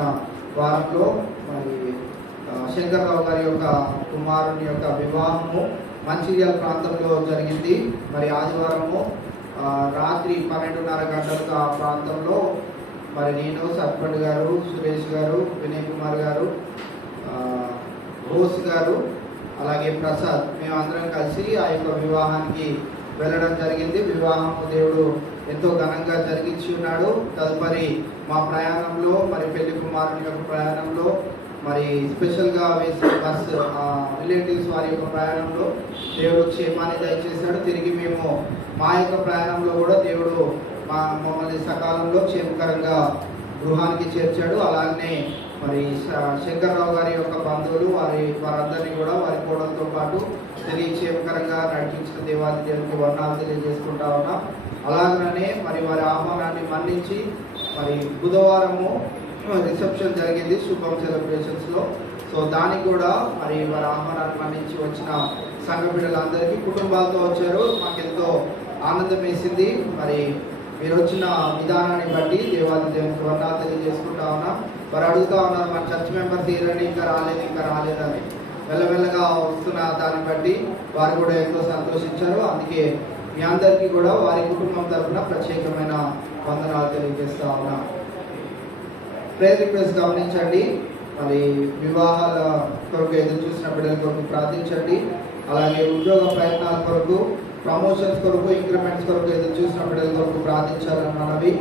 వారంలో మరి శంకర్రావు గారి యొక్క కుమారుని యొక్క వివాహము మంచిర్యాల ప్రాంతంలో జరిగింది. మరి ఆదివారము రాత్రి 12:30 గంటలకు ఆ ప్రాంతంలో మరి నేను, సర్పంచ్ గారు, సురేష్ గారు, వినయ్ కుమార్ గారు, బోస్ గారు, అలాగే ప్రసాద్ మేమందరం కలిసి ఆ యొక్క వివాహానికి వెళ్ళడం జరిగింది. వివాహము దేవుడు ఎంతో ఘనంగా జరిగించి ఉన్నాడు. తదుపరి మా ప్రయాణంలో మరి పెళ్లి కుమారుని యొక్క ప్రయాణంలో మరి స్పెషల్గా వేసిన బస్సు రిలేటివ్స్ వారి యొక్క ప్రయాణంలో దేవుడు క్షేమాన్ని దయచేశాడు. తిరిగి మేము మా యొక్క ప్రయాణంలో కూడా దేవుడు మమ్మల్ని సకాలంలో క్షేమకరంగా గృహానికి చేర్చాడు. అలాగే మరి శంకర్రావు గారి యొక్క బంధువులు వారందరినీ కూడా వారి కోడలతో పాటు తిరిగి క్షేమకరంగా నడిపించిన దేవాది దేవునికి వర్ణాలు తెలియజేసుకుంటా ఉన్నాం. అలాగనే మరి వారి ఆహ్వానాన్ని మన్నించి మరి బుధవారము రిసెప్షన్ జరిగింది శుభం సెలబ్రేషన్స్లో. సో దానికి కూడా మరి వారి ఆహ్వానాన్ని మన్నించి వచ్చిన సంఘ బిడ్డలందరికీ కుటుంబాలతో వచ్చారు. మాకెంతో ఆనందం వేసింది. మరి మీరు వచ్చిన విధానాన్ని బట్టి దేవాది దేవునికి వర్ణాలు తెలియజేసుకుంటా ఉన్నాం. వారు అడుగుతా ఉన్నారు, మన చర్చ్ మెంబర్స్ ఏరండి ఇంకా రాలేదని. మెల్లమెల్లగా వస్తున్న దాన్ని బట్టి వారు కూడా ఎంతో సంతోషించారు. అందుకే మీ అందరికీ కూడా వారి కుటుంబం తరఫున ప్రత్యేకమైన వందనాలు తెలియజేస్తా ఉన్నాం. ప్రేయర్ రిక్వెస్ట్ గమనించండి. మరి వివాహాల కొరకు ఎదురు చూసిన బిడ్డల కొరకు ప్రార్థించండి. అలాగే ఉద్యోగ ప్రయత్నాల కొరకు, ప్రమోషన్స్ కొరకు, ఇంక్రిమెంట్స్ కొరకు ఎదురు చూసిన బిడ్డల కొరకు ప్రార్థించాలని మనవి.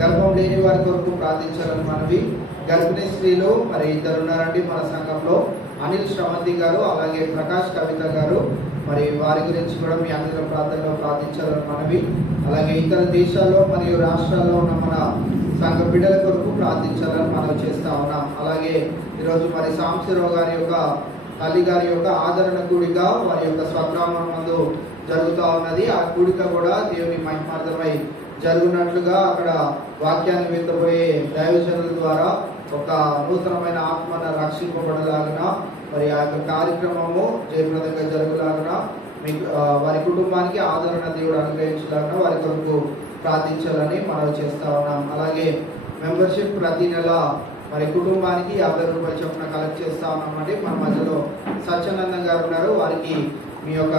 గర్భం లేని వారి కొరకు ప్రార్థించాలని మనవి. గర్భిణీ స్త్రీలు మరి 2 ఉన్నారండి మన సంఘంలో, అనిల్ శ్రవంతి గారు అలాగే ప్రకాష్ కవిత గారు. మరి వారి గురించి కూడా మీ అందరి ప్రార్థనలో ప్రార్థించాలని మనవి. అలాగే ఇతర దేశాల్లో మరియు రాష్ట్రాల్లో ఉన్న మన సంఘ బిడ్డల కొరకు ప్రార్థించాలని మనం చేస్తా ఉన్నాం. అలాగే ఈరోజు మరి సాంబశివరావు గారి యొక్క తల్లి గారి యొక్క ఆదరణ కూడిక వారి యొక్క స్వగ్రామం ముందు జరుగుతూ ఉన్నది. ఆ కూడిక కూడా దేవుని మహిమార్థమై జరుగునట్లుగా అక్కడ వాక్యాన్ని విత్తబోయే దైవజనుల ద్వారా ఒక నూతనమైన ఆత్మను రక్షింపబడలాగిన మరి ఆ యొక్క కార్యక్రమము జయప్రదంగా జరుగులాగిన మీకు వారి కుటుంబానికి ఆదరణ దేవుడు అనుగ్రహించలాగిన వారి కొరకు ప్రార్థించాలని మనం చేస్తా ఉన్నాం. అలాగే మెంబర్షిప్ ప్రతి నెల మరి కుటుంబానికి 50 రూపాయలు చొప్పున కలెక్ట్ చేస్తా ఉన్నామండి. మన మధ్యలో సత్యానందం గారు ఉన్నారు. వారికి మీ యొక్క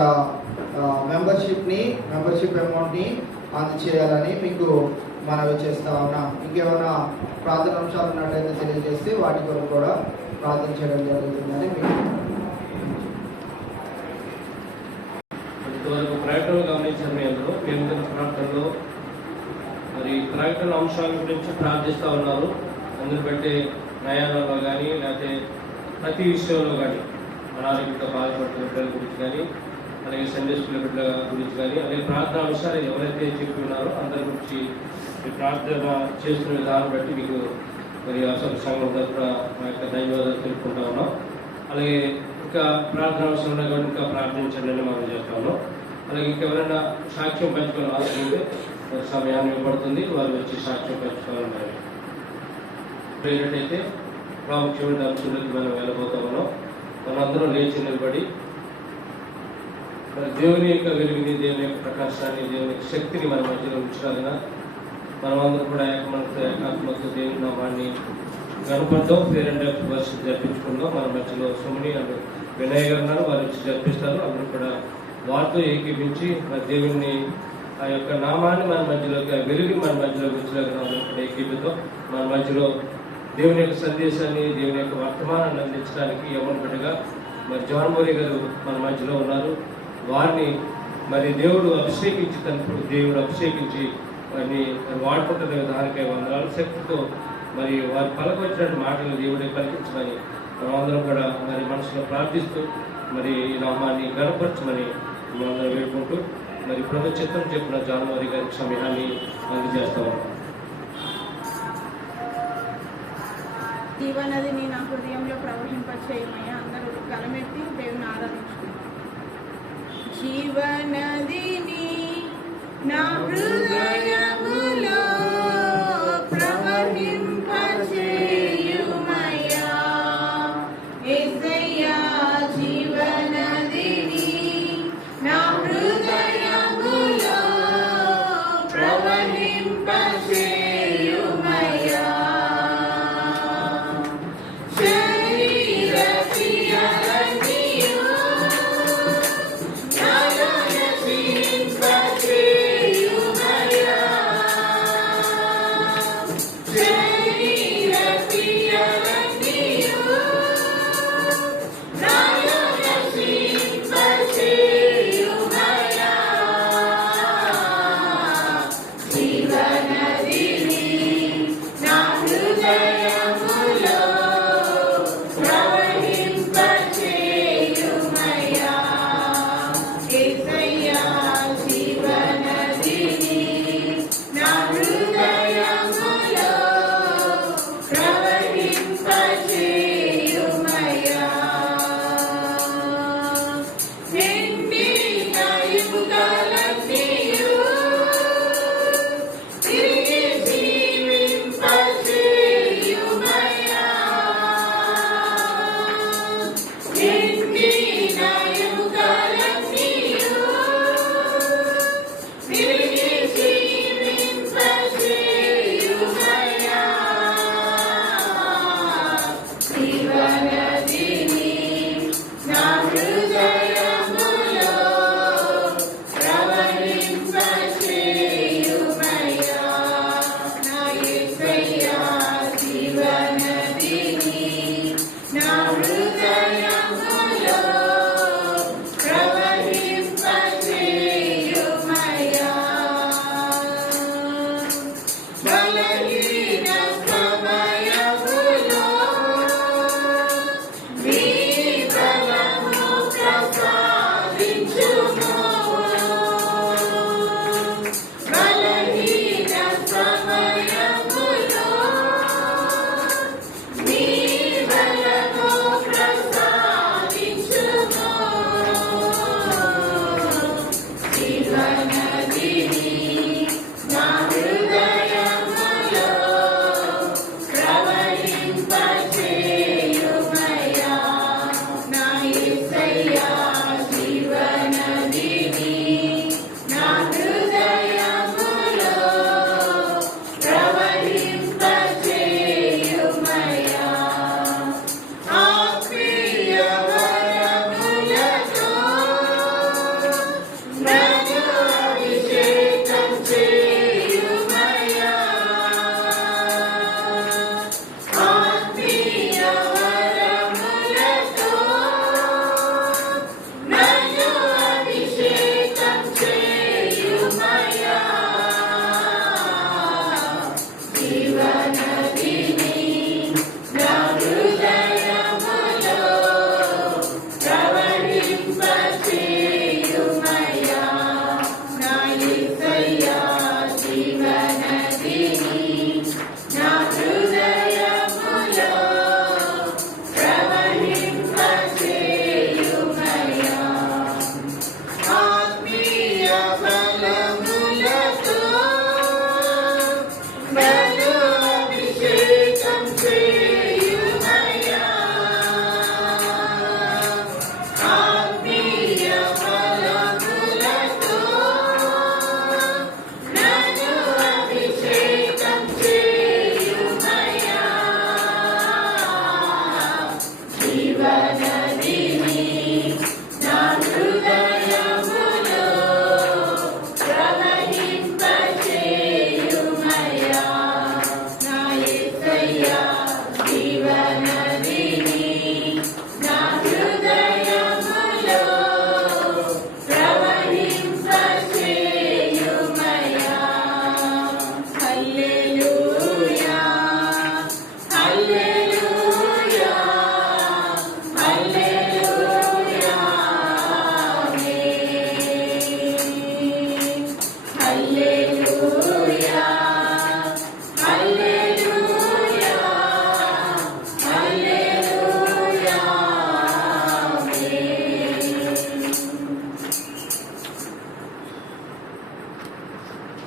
మెంబర్షిప్ అమౌంట్ని అందచేయాలని మీకు మనవి చేస్తా ఉన్నాం. ఇంకేమైనా ప్రార్థన అంశాలు ఉన్నట్లయితే తెలియజేస్తే వాటి కొరకు కూడా ప్రార్థించడం జరుగుతుందని మీకు ఇంతవరకు ప్రకటనలు గమనించారు. మీ అందరూ మేము ప్రార్థనలో మరి ప్రకటన అంశాల గురించి ప్రార్థిస్తూ ఉన్నారు. అందుని బట్టి నయాలలో కానీ లేకపోతే ప్రతి విషయంలో కానీ అనారోగ్యంతో బాధపడుతున్న బిడ్డల గురించి కానీ, అలాగే సండే స్కూల్ బిడ్డల గురించి కానీ, అలాగే ప్రార్థన అంశాలు ఎవరైతే చెప్పి ఉన్నారో అందరి గురించి ప్రార్థన చేస్తున్న విధానం బట్టి మీకు మరి అసలు సంఘం తరఫున మా యొక్క ధన్యవాదాలు తెలుపుకుంటా ఉన్నాం. అలాగే ఇంకా ప్రార్థన అవసరం ఉన్నాయి కాబట్టి ఇంకా ప్రార్థించండి అని మనం చేస్తాము. అలాగే ఇంకెవరైనా సాక్ష్యం పంచుకోవాలని ఆలోచన ఉంటే సమయాన్ని ఇవ్వబడుతుంది, వారు వచ్చి సాక్ష్యం పంచుకోవాలన్నారు. ఏంటంటే ప్రాముఖ్యమైన అంశాలకు మనం వెళ్ళబోతా ఉన్నాం. మనందరం లేచి నిలబడి దేవుని యొక్క వెలుగుని, దేవుని యొక్క ప్రకాశాన్ని, దేవుని యొక్క శక్తిని మన మధ్యలో ఉంచాలిగా మనమందరం కూడా ఏకాత్మతో దేవుని నామాన్ని గణపడతాం. పేరెంట్ వర్షం జరిపించుకుందాం. మన మధ్యలో సుమని అండ్ వినయ్ గారు ఉన్నారు, వారు వచ్చి జరిపిస్తారు. అందరూ కూడా వారితో ఏకీపించి మన దేవుని ఆ యొక్క నామాన్ని మన మధ్యలోకి, ఆ వెలుగు మన మధ్యలోకి వచ్చేలాగా అందరూ కూడా ఏకీపిద్దాం. మన మధ్యలో దేవుని యొక్క సందేశాన్ని, దేవుని యొక్క వర్తమానాన్ని అందించడానికి యవన బిడ్డగా మరి జాన్మోరి గారు మన మధ్యలో ఉన్నారు. వారిని మరి దేవుడు అభిషేకించి వారిని వాడుకుంటున్న విధానానికి వందనాలు. శక్తితో మరి వారి పలకొచ్చినట్టు మాటలు దేవుడే పలికించమని మనమందరం కూడా మరి మనసులో ప్రార్థిస్తూ మరి ఈ నామాన్ని గణపరచమని మనందరం వేడుకుంటూ మరి ప్రభు చిత్రం చెప్పిన జాన్మోరి గారికి సమయాన్ని అందజేస్తాము. జీవనదిని నా హృదయంలో ప్రవహింపచేయమయ్యా. అందరూ కలమెత్తి దేవుని ఆరాధించుకుంటాం. జీవనదిని నా హృదయములో ప్రవహింపచేయుమయ్యా. యేసయ్యా జీవనదిని నా హృదయములో ప్రవహింపచేయుమయ్యా. జీవనది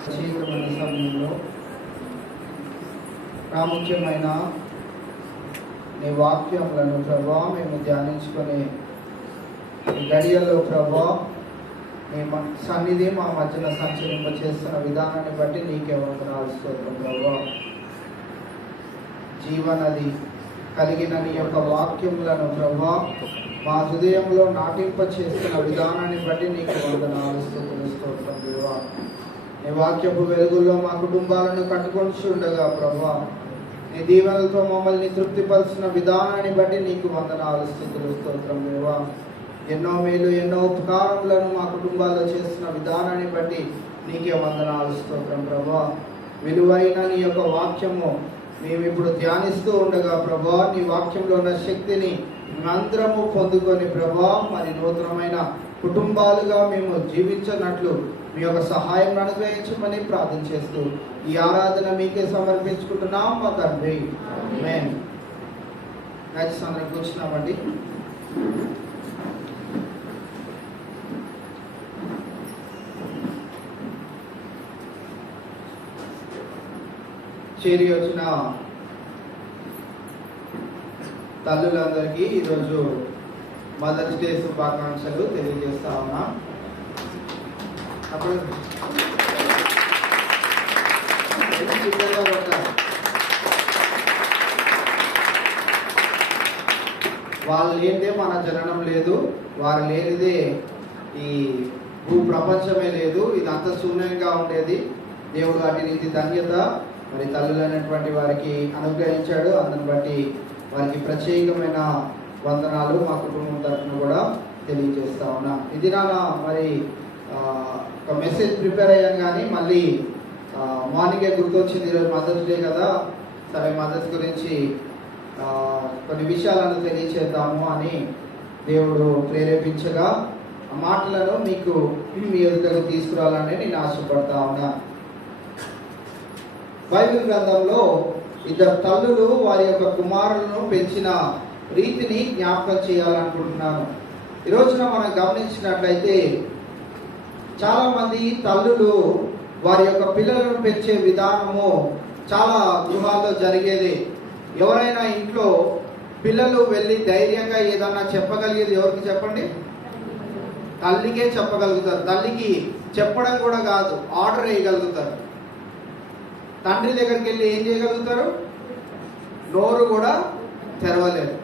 ప్రత్యేకమైన సమయంలో ప్రాముఖ్యమైన నీ వాక్యములను ప్రభా మేము ధ్యానించుకొని ఈ గడియల్లో ప్రభా నీ సన్నిధి మా మధ్యన సంచరింప చేస్తున్న విధానాన్ని బట్టి నీకే వందనాలు స్తోత్రం ప్రభా. జీవనది కలిగిన నీ యొక్క వాక్యములను ప్రభా మా హృదయంలో నాటింప చేస్తున్న విధానాన్ని బట్టి నీకు వందనాలు స్తోత్రం దేవా. నీ వాక్యపు వెలుగుల్లో మా కుటుంబాలను కట్టుకొని ఉండగా ప్రభా నీ దీవెనలతో మమ్మల్ని తృప్తిపరుస్తున్న విధానాన్ని బట్టి నీకు వందనాలు స్తోత్రం దేవా. ఎన్నో మేలు ఎన్నో ఉపకారములను మా కుటుంబాల్లో చేస్తున్న విధానాన్ని బట్టి నీకే వందనాలు స్తోత్రం ప్రభా. విలువైన నీ యొక్క వాక్యము మేము ఇప్పుడు ధ్యానిస్తూ ఉండగా ప్రభా నీ వాక్యంలో ఉన్న శక్తిని మేమందరము పొందుకొని ప్రభా మరి నూతనమైన కుటుంబాలుగా మేము జీవించినట్లు మీ యొక్క సహాయం అనుగ్రహించమని ప్రార్థన చేస్తూ ఈ ఆరాధన మీకే సమర్పించుకుంటున్నాం మా తండ్రి. ఆమేన్. దయచేసి అందరం కూర్చున్నామండి. చేరి వచ్చిన తల్లులందరికీ ఈరోజు మదర్స్ డే శుభాకాంక్షలు తెలియజేస్తా ఉన్నా. అప్పుడు వాళ్ళు లేనిదే మన జననం లేదు, వారు లేనిదే ఈ భూ ప్రపంచమే లేదు. ఇదంతా శూన్యంగా ఉండేది. దేవుడు వాటి రీతి ధన్యత మరి తల్లులైనటువంటి వారికి అనుగ్రహించాడు. అందుని బట్టి వారికి ప్రత్యేకమైన వందనాలు మా కుటుంబం తరఫున కూడా తెలియజేస్తా ఉన్నా. ఇది నా మరి ఒక మెసేజ్ ప్రిపేర్ అయ్యాను, కానీ మళ్ళీ మార్నింగే గుర్తొచ్చింది, ఈరోజు మదర్స్ డే కదా, సరే మదర్స్ గురించి కొన్ని విషయాలను తెలియచేద్దాము అని దేవుడు ప్రేరేపించగా ఆ మాటలను మీకు మీ ఎదుటకు తీసుకురావాలని నేను ఆశపడతా ఉన్నా. బైబిల్ గ్రంథంలో ఇద్దరు తల్లులు వారి యొక్క కుమారులను పెంచిన రీతిని జ్ఞాపకం చేయాలనుకుంటున్నాను. ఈ రోజున మనం గమనించినట్లయితే చాలా మంది తల్లులు వారి యొక్క పిల్లలను పెంచే విధానము చాలా గృహాల్లో జరిగేది. ఎవరైనా ఇంట్లో పిల్లలు వెళ్ళి ధైర్యంగా ఏదన్నా చెప్పగలిగేది ఎవరికి చెప్పండి? తల్లికే చెప్పగలుగుతారు. తల్లికి చెప్పడం కూడా కాదు, ఆర్డర్ వేయగలుగుతారు. తండ్రి దగ్గరికి వెళ్ళి ఏం చేయగలుగుతారు? నోరు కూడా తెరవలేరు.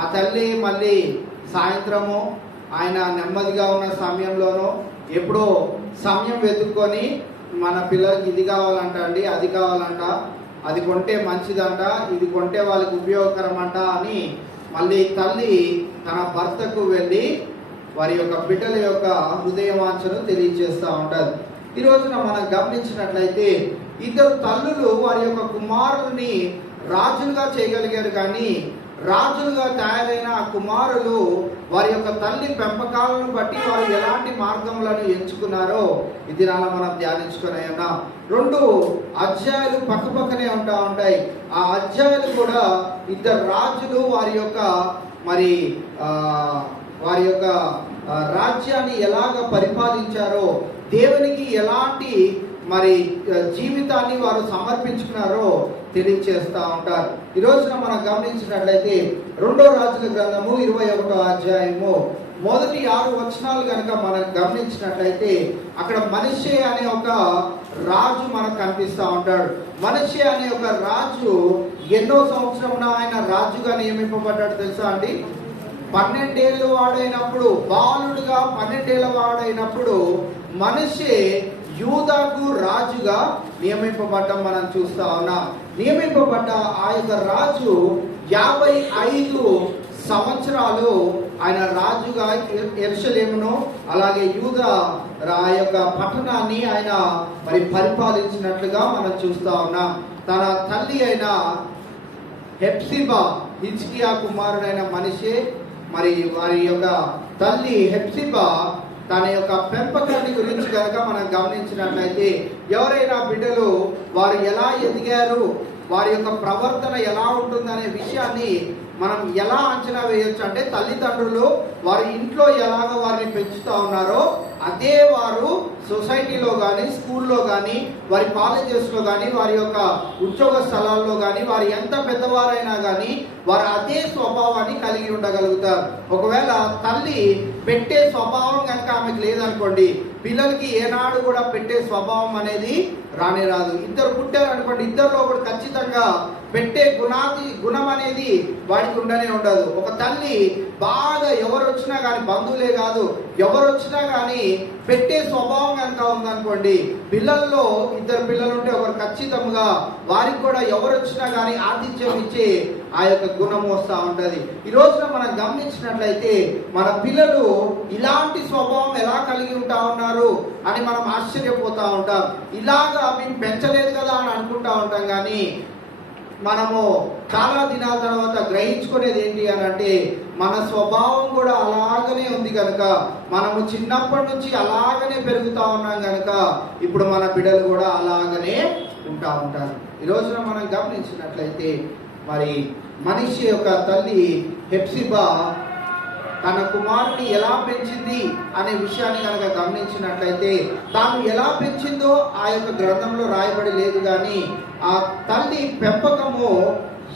ఆ తల్లి మళ్ళీ సాయంత్రము ఆయన నెమ్మదిగా ఉన్న సమయంలోనూ ఎప్పుడో సమయం వెతుక్కొని మన పిల్లలకి ఇది కావాలంట అండి, అది కావాలంట, అది కొంటే మంచిదంట, ఇది కొంటే వాళ్ళకి ఉపయోగకరం అంట అని మళ్ళీ తల్లి తన భర్తకు వెళ్ళి వారి యొక్క బిడ్డల యొక్క హృదయవాంఛను తెలియజేస్తూ ఉంటారు. ఈ రోజున మనం గమనించినట్లయితే ఇద్దరు తల్లులు వారి యొక్క కుమారుల్ని రాజులుగా చేయగలిగారు, కానీ రాజులుగా తయారైన ఆ కుమారులు వారి యొక్క తల్లి పెంపకాలను బట్టి వారు ఎలాంటి మార్గములను ఎంచుకున్నారో ఇది నాలా మనం ధ్యానించుకొని ఉన్నాం. 2 అధ్యాయాలు పక్కపక్కనే ఉంటాయి. ఆ అధ్యాయాలు కూడా ఇద్దరు రాజులు వారి యొక్క రాజ్యాన్ని ఎలాగ పరిపాలించారో, దేవునికి ఎలాంటి జీవితాన్ని వారు సమర్పించుకున్నారో తెలియచేస్తూ ఉంటారు. ఈ రోజున మనం గమనించినట్లయితే 2వ రాజుల గ్రంథము 21వ అధ్యాయము మొదటి 6 వచనాలు కనుక మనం గమనించినట్లయితే అక్కడ మనష్షే అనే ఒక రాజు మనకు కనిపిస్తూ ఉంటాడు. మనష్షే అనే ఒక రాజు ఎన్నో సంవత్సరమున ఆయన రాజుగా నియమింపబడ్డాడు తెలుసా అండి? 12 ఏళ్ళు వాడైనప్పుడు, బాలుడుగా 12 ఏళ్ళ వాడైనప్పుడు మనష్షే యూదాకు రాజుగా నియమింపబడ్డం మనం చూస్తా ఉన్నాం. నియమింపబడ్డ ఆ యొక్క రాజు 55 సంవత్సరాలు ఆయన రాజుగా యెరూషలేమును అలాగే యూదా ఆ యొక్క పట్టణాన్ని ఆయన పరిపాలించినట్లుగా మనం చూస్తా ఉన్నాం. తన తల్లి అయిన హెప్సిబా, హిజ్కియా కుమారుడైన మనష్షే, వారి యొక్క తల్లి హెప్సిబా తన యొక్క పెంపకాన్ని గురించి కనుక మనం గమనించినట్లయితే ఎవరైనా బిడ్డలు వారు ఎలా ఎదిగారు, వారి యొక్క ప్రవర్తన ఎలా ఉంటుందనే విషయాన్ని మనం ఎలా అంచనా వేయొచ్చు అంటే తల్లిదండ్రులు వారి ఇంట్లో ఎలాగ వారిని పెంచుతూ ఉన్నారో అదే వారు సొసైటీలో కానీ, స్కూల్లో కానీ, వారి కాలేజెస్లో కానీ, వారి యొక్క ఉద్యోగ స్థలాల్లో కానీ వారు ఎంత పెద్దవారైనా కానీ వారు అదే స్వభావాన్ని కలిగి ఉండగలుగుతారు. ఒకవేళ తల్లి పెట్టే స్వభావం కనుక ఆమెకు లేదనుకోండి, పిల్లలకి ఏనాడు కూడా పెట్టే స్వభావం అనేది రానే రాదు. ఇద్దరు పుట్టారు అనుకోండి, ఇద్దరిలో ఒకటి ఖచ్చితంగా పెట్టే గుణం అనేది వాడికి ఉండనే ఉండదు. ఒక తల్లి బాగా ఎవరు వచ్చినా కానీ, బంధువులే కాదు ఎవరు వచ్చినా కానీ పెట్టే స్వభావం కనుక ఉందనుకోండి, పిల్లల్లో ఇద్దరు పిల్లలు ఉంటే ఒకరు ఖచ్చితంగా వారికి కూడా ఎవరు వచ్చినా కానీ ఆతిథ్యం ఇచ్చే ఆ యొక్క గుణం వస్తూ ఉంటుంది. ఈ రోజున మనం గమనించినట్లయితే మన పిల్లలు ఇలాంటి స్వభావం ఎలా కలిగి ఉంటా ఉన్నారు అని మనం ఆశ్చర్యపోతూ ఉంటాం. ఇలాగా మేము పెంచలేదు కదా అని అనుకుంటా ఉంటాం, కానీ మనము చాలా దినాల తర్వాత గ్రహించుకునేది ఏంటి అని అంటే మన స్వభావం కూడా అలాగనే ఉంది కనుక, మనము చిన్నప్పటి నుంచి అలాగనే పెరుగుతూ ఉన్నాం కనుక ఇప్పుడు మన బిడ్డలు కూడా అలాగనే ఉంటారు. ఈ రోజున మనం గమనించినట్లయితే మనష్షే యొక్క తల్లి హెప్సిబా తన కుమారుని ఎలా పెంచింది అనే విషయాన్ని కనుక గమనించినట్లయితే తాను ఎలా పెంచిందో ఆ యొక్క గ్రంథంలో రాయబడి లేదు, కానీ ఆ తల్లి పెంపకము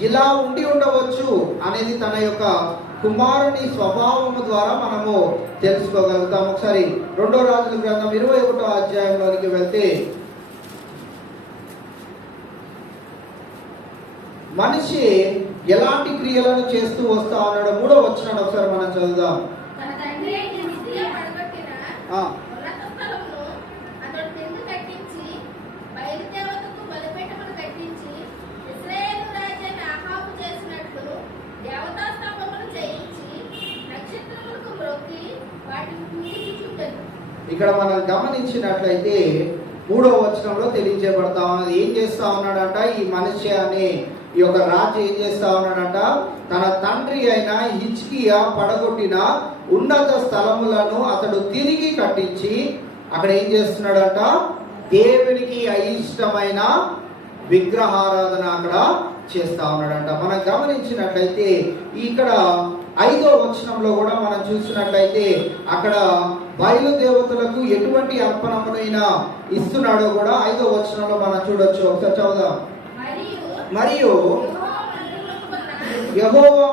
ఇలా ఉండి ఉండవచ్చు అనేది తన యొక్క కుమారుని స్వభావము ద్వారా మనము తెలుసుకోగలుగుతాం. ఒకసారి 2వ రాజుల గ్రంథం 21వ అధ్యాయంలోనికి వెళ్తే మనిషి ఎలాంటి క్రియలను చేస్తూ వస్తా ఉన్నాడు 3వ వచనాన్ని ఒకసారి మనం చదువుదాం. తన తండ్రి అయిన హిజ్కియా పడగొట్టిన ఉన్నత స్థలమును అతడు కింద కట్టించి బయలుదేవతకు బలిపీఠమును కట్టించి ఇశ్రాయేలు రాజు అయిన అహాబు చేసినట్లు దేవతా స్తంభమును చేయించి నక్షత్రములకు మ్రొక్కి వాటిని పూజించుచుండెను. ఇక్కడ మనం గమనించినట్లయితే 3వ వచనంలో తెలియజేయబడతా ఉన్నది. ఏం చేస్తా ఉన్నాడంట ఈ మనిషి అనే ఈ యొక్క రాజు ఏం చేస్తా ఉన్నాడంట, తన తండ్రి అయిన హిజ్కియా పడగొట్టిన ఉన్నత స్థలములను అతడు తిరిగి కట్టించి అక్కడ ఏం చేస్తున్నాడంట, దేవునికి అయిష్టమైన విగ్రహారాధన అక్కడ చేస్తా ఉన్నాడంట. మనం గమనించినట్లయితే ఇక్కడ 5వ వచనంలో కూడా మనం చూసినట్లయితే అక్కడ బయలుదేవతలకు ఎటువంటి అర్పణమునైనా ఇస్తున్నాడో కూడా 5వ వచనంలో మనం చూడొచ్చు. ఒకసారి చదువుదాం. మరియు యెహోవా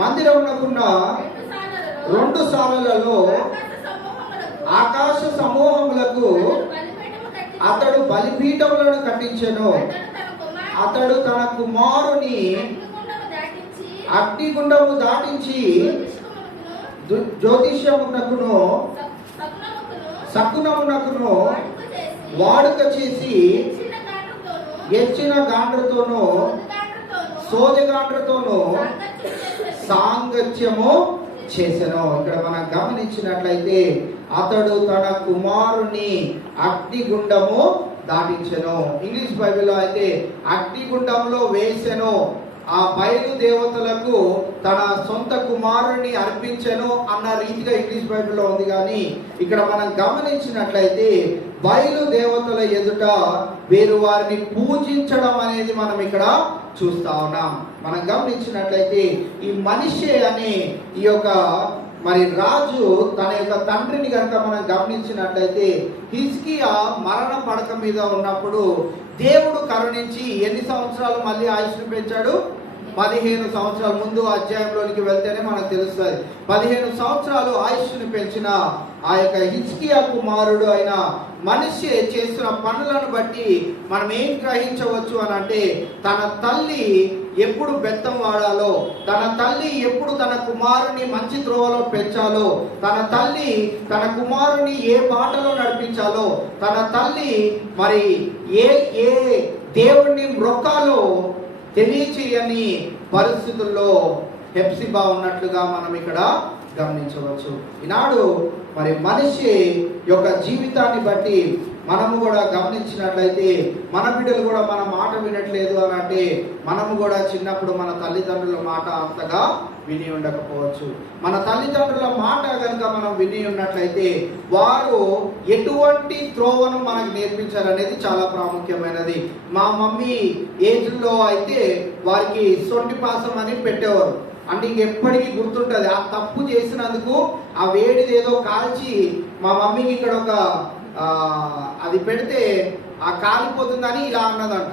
మందిరమునకున్న 2 సాలలలో ఆకాశ సమూహములకు అతడు బలిపీఠములను కట్టించెను. అతడు తన కుమారుని అగ్నిగుండము దాటించి జ్యోతిష్యమునకును శకునమునకును వాడుక చేసి ఎచ్చిన గాండ్రతోనూ సోది గాండ్రతోనూ సాంగత్యము చేసెను. ఇక్కడ మనం గమనించినట్లయితే అతడు తన కుమారుని అగ్నిగుండము దాటించెను. ఇంగ్లీష్ బైబిల్లో అయితే అగ్నిగుండంలో వేసెను. ఆ బయలుదేవతలకు తన సొంత కుమారుని అర్పించెను అన్న రీతిగా ఇంగ్లీష్ బైబిల్లో ఉంది. కానీ ఇక్కడ మనం గమనించినట్లయితే బయలుదేవతల ఎదుట వీరు వారిని పూజించడం అనేది మనం ఇక్కడ చూస్తా ఉన్నాం. మనం గమనించినట్లయితే ఈ మనిషి అనే ఈ యొక్క మరి రాజు తన యొక్క తండ్రిని కనుక మనం గమనించినట్లయితే హిజ్కియా మరణ పడక మీద ఉన్నప్పుడు దేవుడు కరుణించి ఎన్ని సంవత్సరాలు మళ్ళీ ఆయుష్ను పెంచాడు? 15 సంవత్సరాల ముందు అధ్యాయంలోనికి వెళ్తేనే మనకు తెలుస్తుంది. 15 సంవత్సరాలు ఆయుష్ను పెంచిన ఆ యొక్క హిజ్కియా కుమారుడు అయిన మనిషి చేస్తున్న పనులను బట్టి మనం ఏం గ్రహించవచ్చు అని అంటే, తన తల్లి ఎప్పుడు బెత్తం వాడాలో, తన తల్లి ఎప్పుడు తన కుమారుని మంచి త్రోవలో పెంచాలో, తన తల్లి తన కుమారుని ఏ బాటలో నడిపించాలో, తన తల్లి మరి ఏ ఏ దేవుణ్ణి మొక్కాలో తెలియచేయని పరిస్థితుల్లో హెప్సిబా ఉన్నట్లుగా మనం ఇక్కడ గమనించవచ్చు. ఈనాడు మరి మనిషి యొక్క జీవితాన్ని బట్టి మనము కూడా గమనించినట్లయితే మన బిడ్డలు కూడా మన మాట వినట్లేదు అని అంటే, మనము కూడా చిన్నప్పుడు మన తల్లిదండ్రుల మాట అంతగా విని ఉండకపోవచ్చు. మన తల్లిదండ్రుల మాట కనుక మనం విని ఉన్నట్లయితే వారు ఎటువంటి త్రోవను మనకు నేర్పించారనేది చాలా ప్రాముఖ్యమైనది. మా మమ్మీ ఏజ్లో అయితే వారికి సొంటి పాసం అని పెట్టేవారు. అంటే ఇంకెప్పటికీ గుర్తుంటుంది. ఆ తప్పు చేసినందుకు ఆ వేడిది ఏదో కాల్చి మా మమ్మీకి ఇక్కడ ఒక అది పెడితే ఆ కాలిపోతుందని ఇలా అన్నదంట.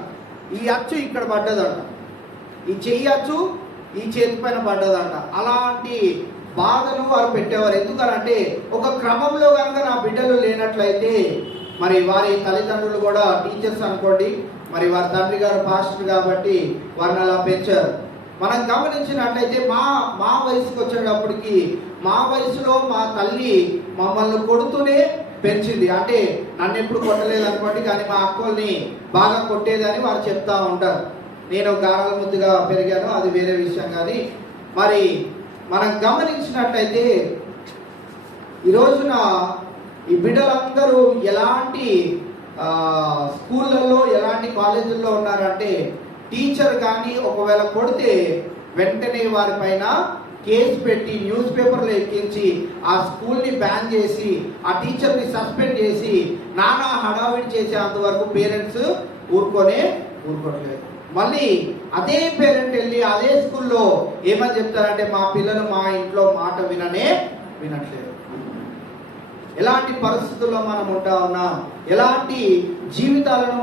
ఈ అచ్చు ఇక్కడ పడ్డదంట, ఈ చెయ్యి అచ్చు ఈ చేతి పైన పడ్డదంట. అలాంటి బాధను వారు పెట్టేవారు. ఎందుకనంటే ఒక క్రమంలో కనుక నా బిడ్డలు లేనట్లయితే మరి వారి తల్లిదండ్రులు కూడా టీచర్స్ అనుకోండి, మరి వారి తండ్రి గారు పాస్టర్ కాబట్టి వారిని అలా పెంచారు. మనం గమనించినట్లయితే మా వయసుకు వచ్చేటప్పటికి మా వయసులో మా తల్లి మమ్మల్ని కొడుతూనే పెంచింది. అంటే నన్ను ఎప్పుడు కొట్టలేదు అనుకోండి, కానీ మా అక్కల్ని బాగా కొట్టేదని వారు చెప్తా ఉంటారు. నేను గారాల ముద్దుగా పెరిగాను, అది వేరే విషయం. కానీ మరి మనం గమనించినట్లయితే ఈ రోజున ఈ బిడ్డలందరూ ఎలాంటి స్కూళ్ళల్లో ఎలాంటి కాలేజీల్లో ఉన్నారంటే, టీచర్ కానీ ఒకవేళ కొడితే వెంటనే వారిపైన కేసు పెట్టి న్యూస్ పేపర్లో ఎక్కించి ఆ స్కూల్ని బ్యాన్ చేసి ఆ టీచర్ని సస్పెండ్ చేసి నానా హడావిడి చేసేంత వరకు పేరెంట్స్ ఊరుకోవట్లేదు. మళ్ళీ అదే పేరెంట్ వెళ్ళి అదే స్కూల్లో ఏమని చెప్తారంటే, మా పిల్లలు మా ఇంట్లో మాట వినట్లేదు. ఎలాంటి పరిస్థితుల్లో మనం ఉంటా ఉన్నాం, ఎలాంటి జీవితాలను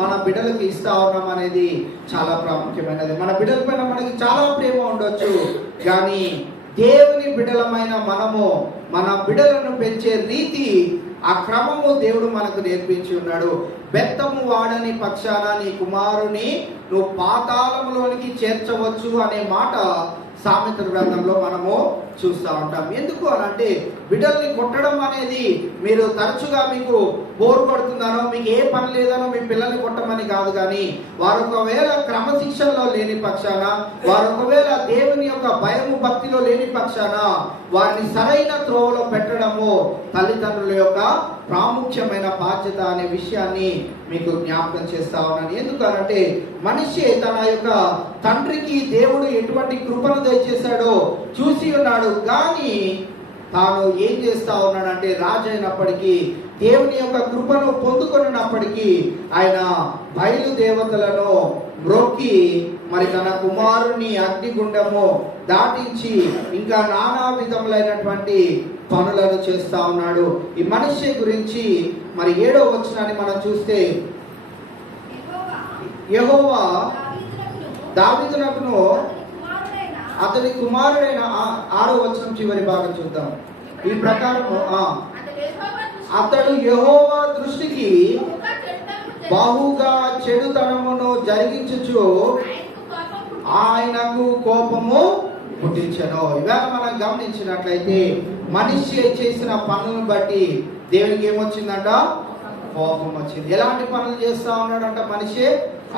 మన బిడ్డలకు ఇస్తా ఉన్నాం అనేది చాలా ప్రాముఖ్యమైనది. మన బిడ్డల పైన మనకి చాలా ప్రేమ ఉండొచ్చు, కానీ దేవుని బిడ్డలమైన మనము మన బిడ్డలను పెంచే రీతి, ఆ క్రమము దేవుడు మనకు నేర్పించి ఉన్నాడు. బెత్తము వాడని పక్షాన నీ కుమారుని నువ్వు పాతాళంలోనికి చేర్చవచ్చు అనే మాట సామెతల గ్రంథంలో మనము చూస్తూ ఉంటాం. ఎందుకు అని అంటే, బిడ్డల్ని కొట్టడం అనేది మీరు తరచుగా మీకు బోరు కొడుతుందనో, మీకు ఏ పని లేదనో మీ పిల్లల్ని కొట్టమని కాదు. కానీ వారు ఒకవేళ క్రమశిక్షణలో లేని పక్షాన, వారు ఒకవేళ దేవుని యొక్క భయము భక్తిలో లేని పక్షాన వారిని సరైన త్రోవలో పెట్టడము తల్లిదండ్రుల యొక్క ప్రాముఖ్యమైన బాధ్యత అనే విషయాన్ని మీకు జ్ఞాపకం చేస్తా ఉన్నాను. ఎందుకనంటే మనిషి తన యొక్క తండ్రికి దేవుడు ఎటువంటి కృపను దయచేశాడో చూసి ఉన్నాడు, కానీ తాను ఏం చేస్తా ఉన్నాడంటే రాజు అయినప్పటికీ దేవుని యొక్క కృపను పొందుకున్నప్పటికీ ఆయన బయలుదేవతలను మ్రొక్కి మరి తన కుమారుని అగ్నిగుండము దాటించి ఇంకా నానా విధములైనటువంటి పనులను చేస్తా ఉన్నాడు. ఈ మనిషి గురించి మరి 7వ వచనాన్ని మనం చూస్తే, యెహోవా దావీదునకును అతని కుమారుడైన 6వ వచనం చివరి భాగం చూద్దాం. ఈ ప్రకారము అతడు యెహోవా దృష్టికి బహుగా చెడుతనమును జరిగించుచు ఆయనకు కోపము పుట్టించను. ఇవాళ మనం గమనించినట్లయితే మనిషి చేసిన పనులను బట్టి దేవునికి ఏమొచ్చిందంట? కోపం వచ్చింది. ఎలాంటి పనులు చేస్తా ఉన్నాడంట మనిషి?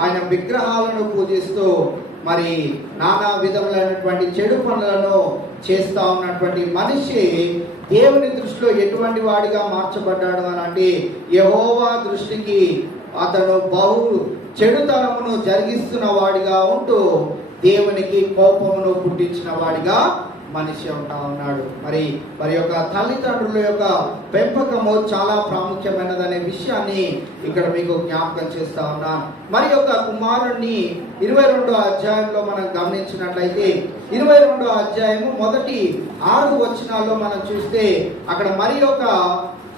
ఆయన విగ్రహాలను పూజిస్తూ మరి నానా విధములైనటువంటి చెడు పనులను చేస్తా ఉన్నటువంటి మనిషి దేవుని దృష్టిలో ఎటువంటి వాడిగా మార్చబడ్డాడు అని అంటే, యెహోవా దృష్టికి అతను బహు చెడుతనమును జరిగిస్తున్న వాడిగా ఉంటూ దేవునికి కోపమును పుట్టించిన వాడిగా మనిషి ఉంటా ఉన్నాడు. మరి యొక్క తల్లిదండ్రుల యొక్క పెంపకము చాలా ప్రాముఖ్యమైనదనే విషయాన్ని ఇక్కడ మీకు జ్ఞాపకం చేస్తా ఉన్నాను. మరి యొక్క కుమారుణ్ణి 22వ అధ్యాయంలో మనం గమనించినట్లయితే 22వ అధ్యాయము మొదటి 6 వచనాల్లో మనం చూస్తే అక్కడ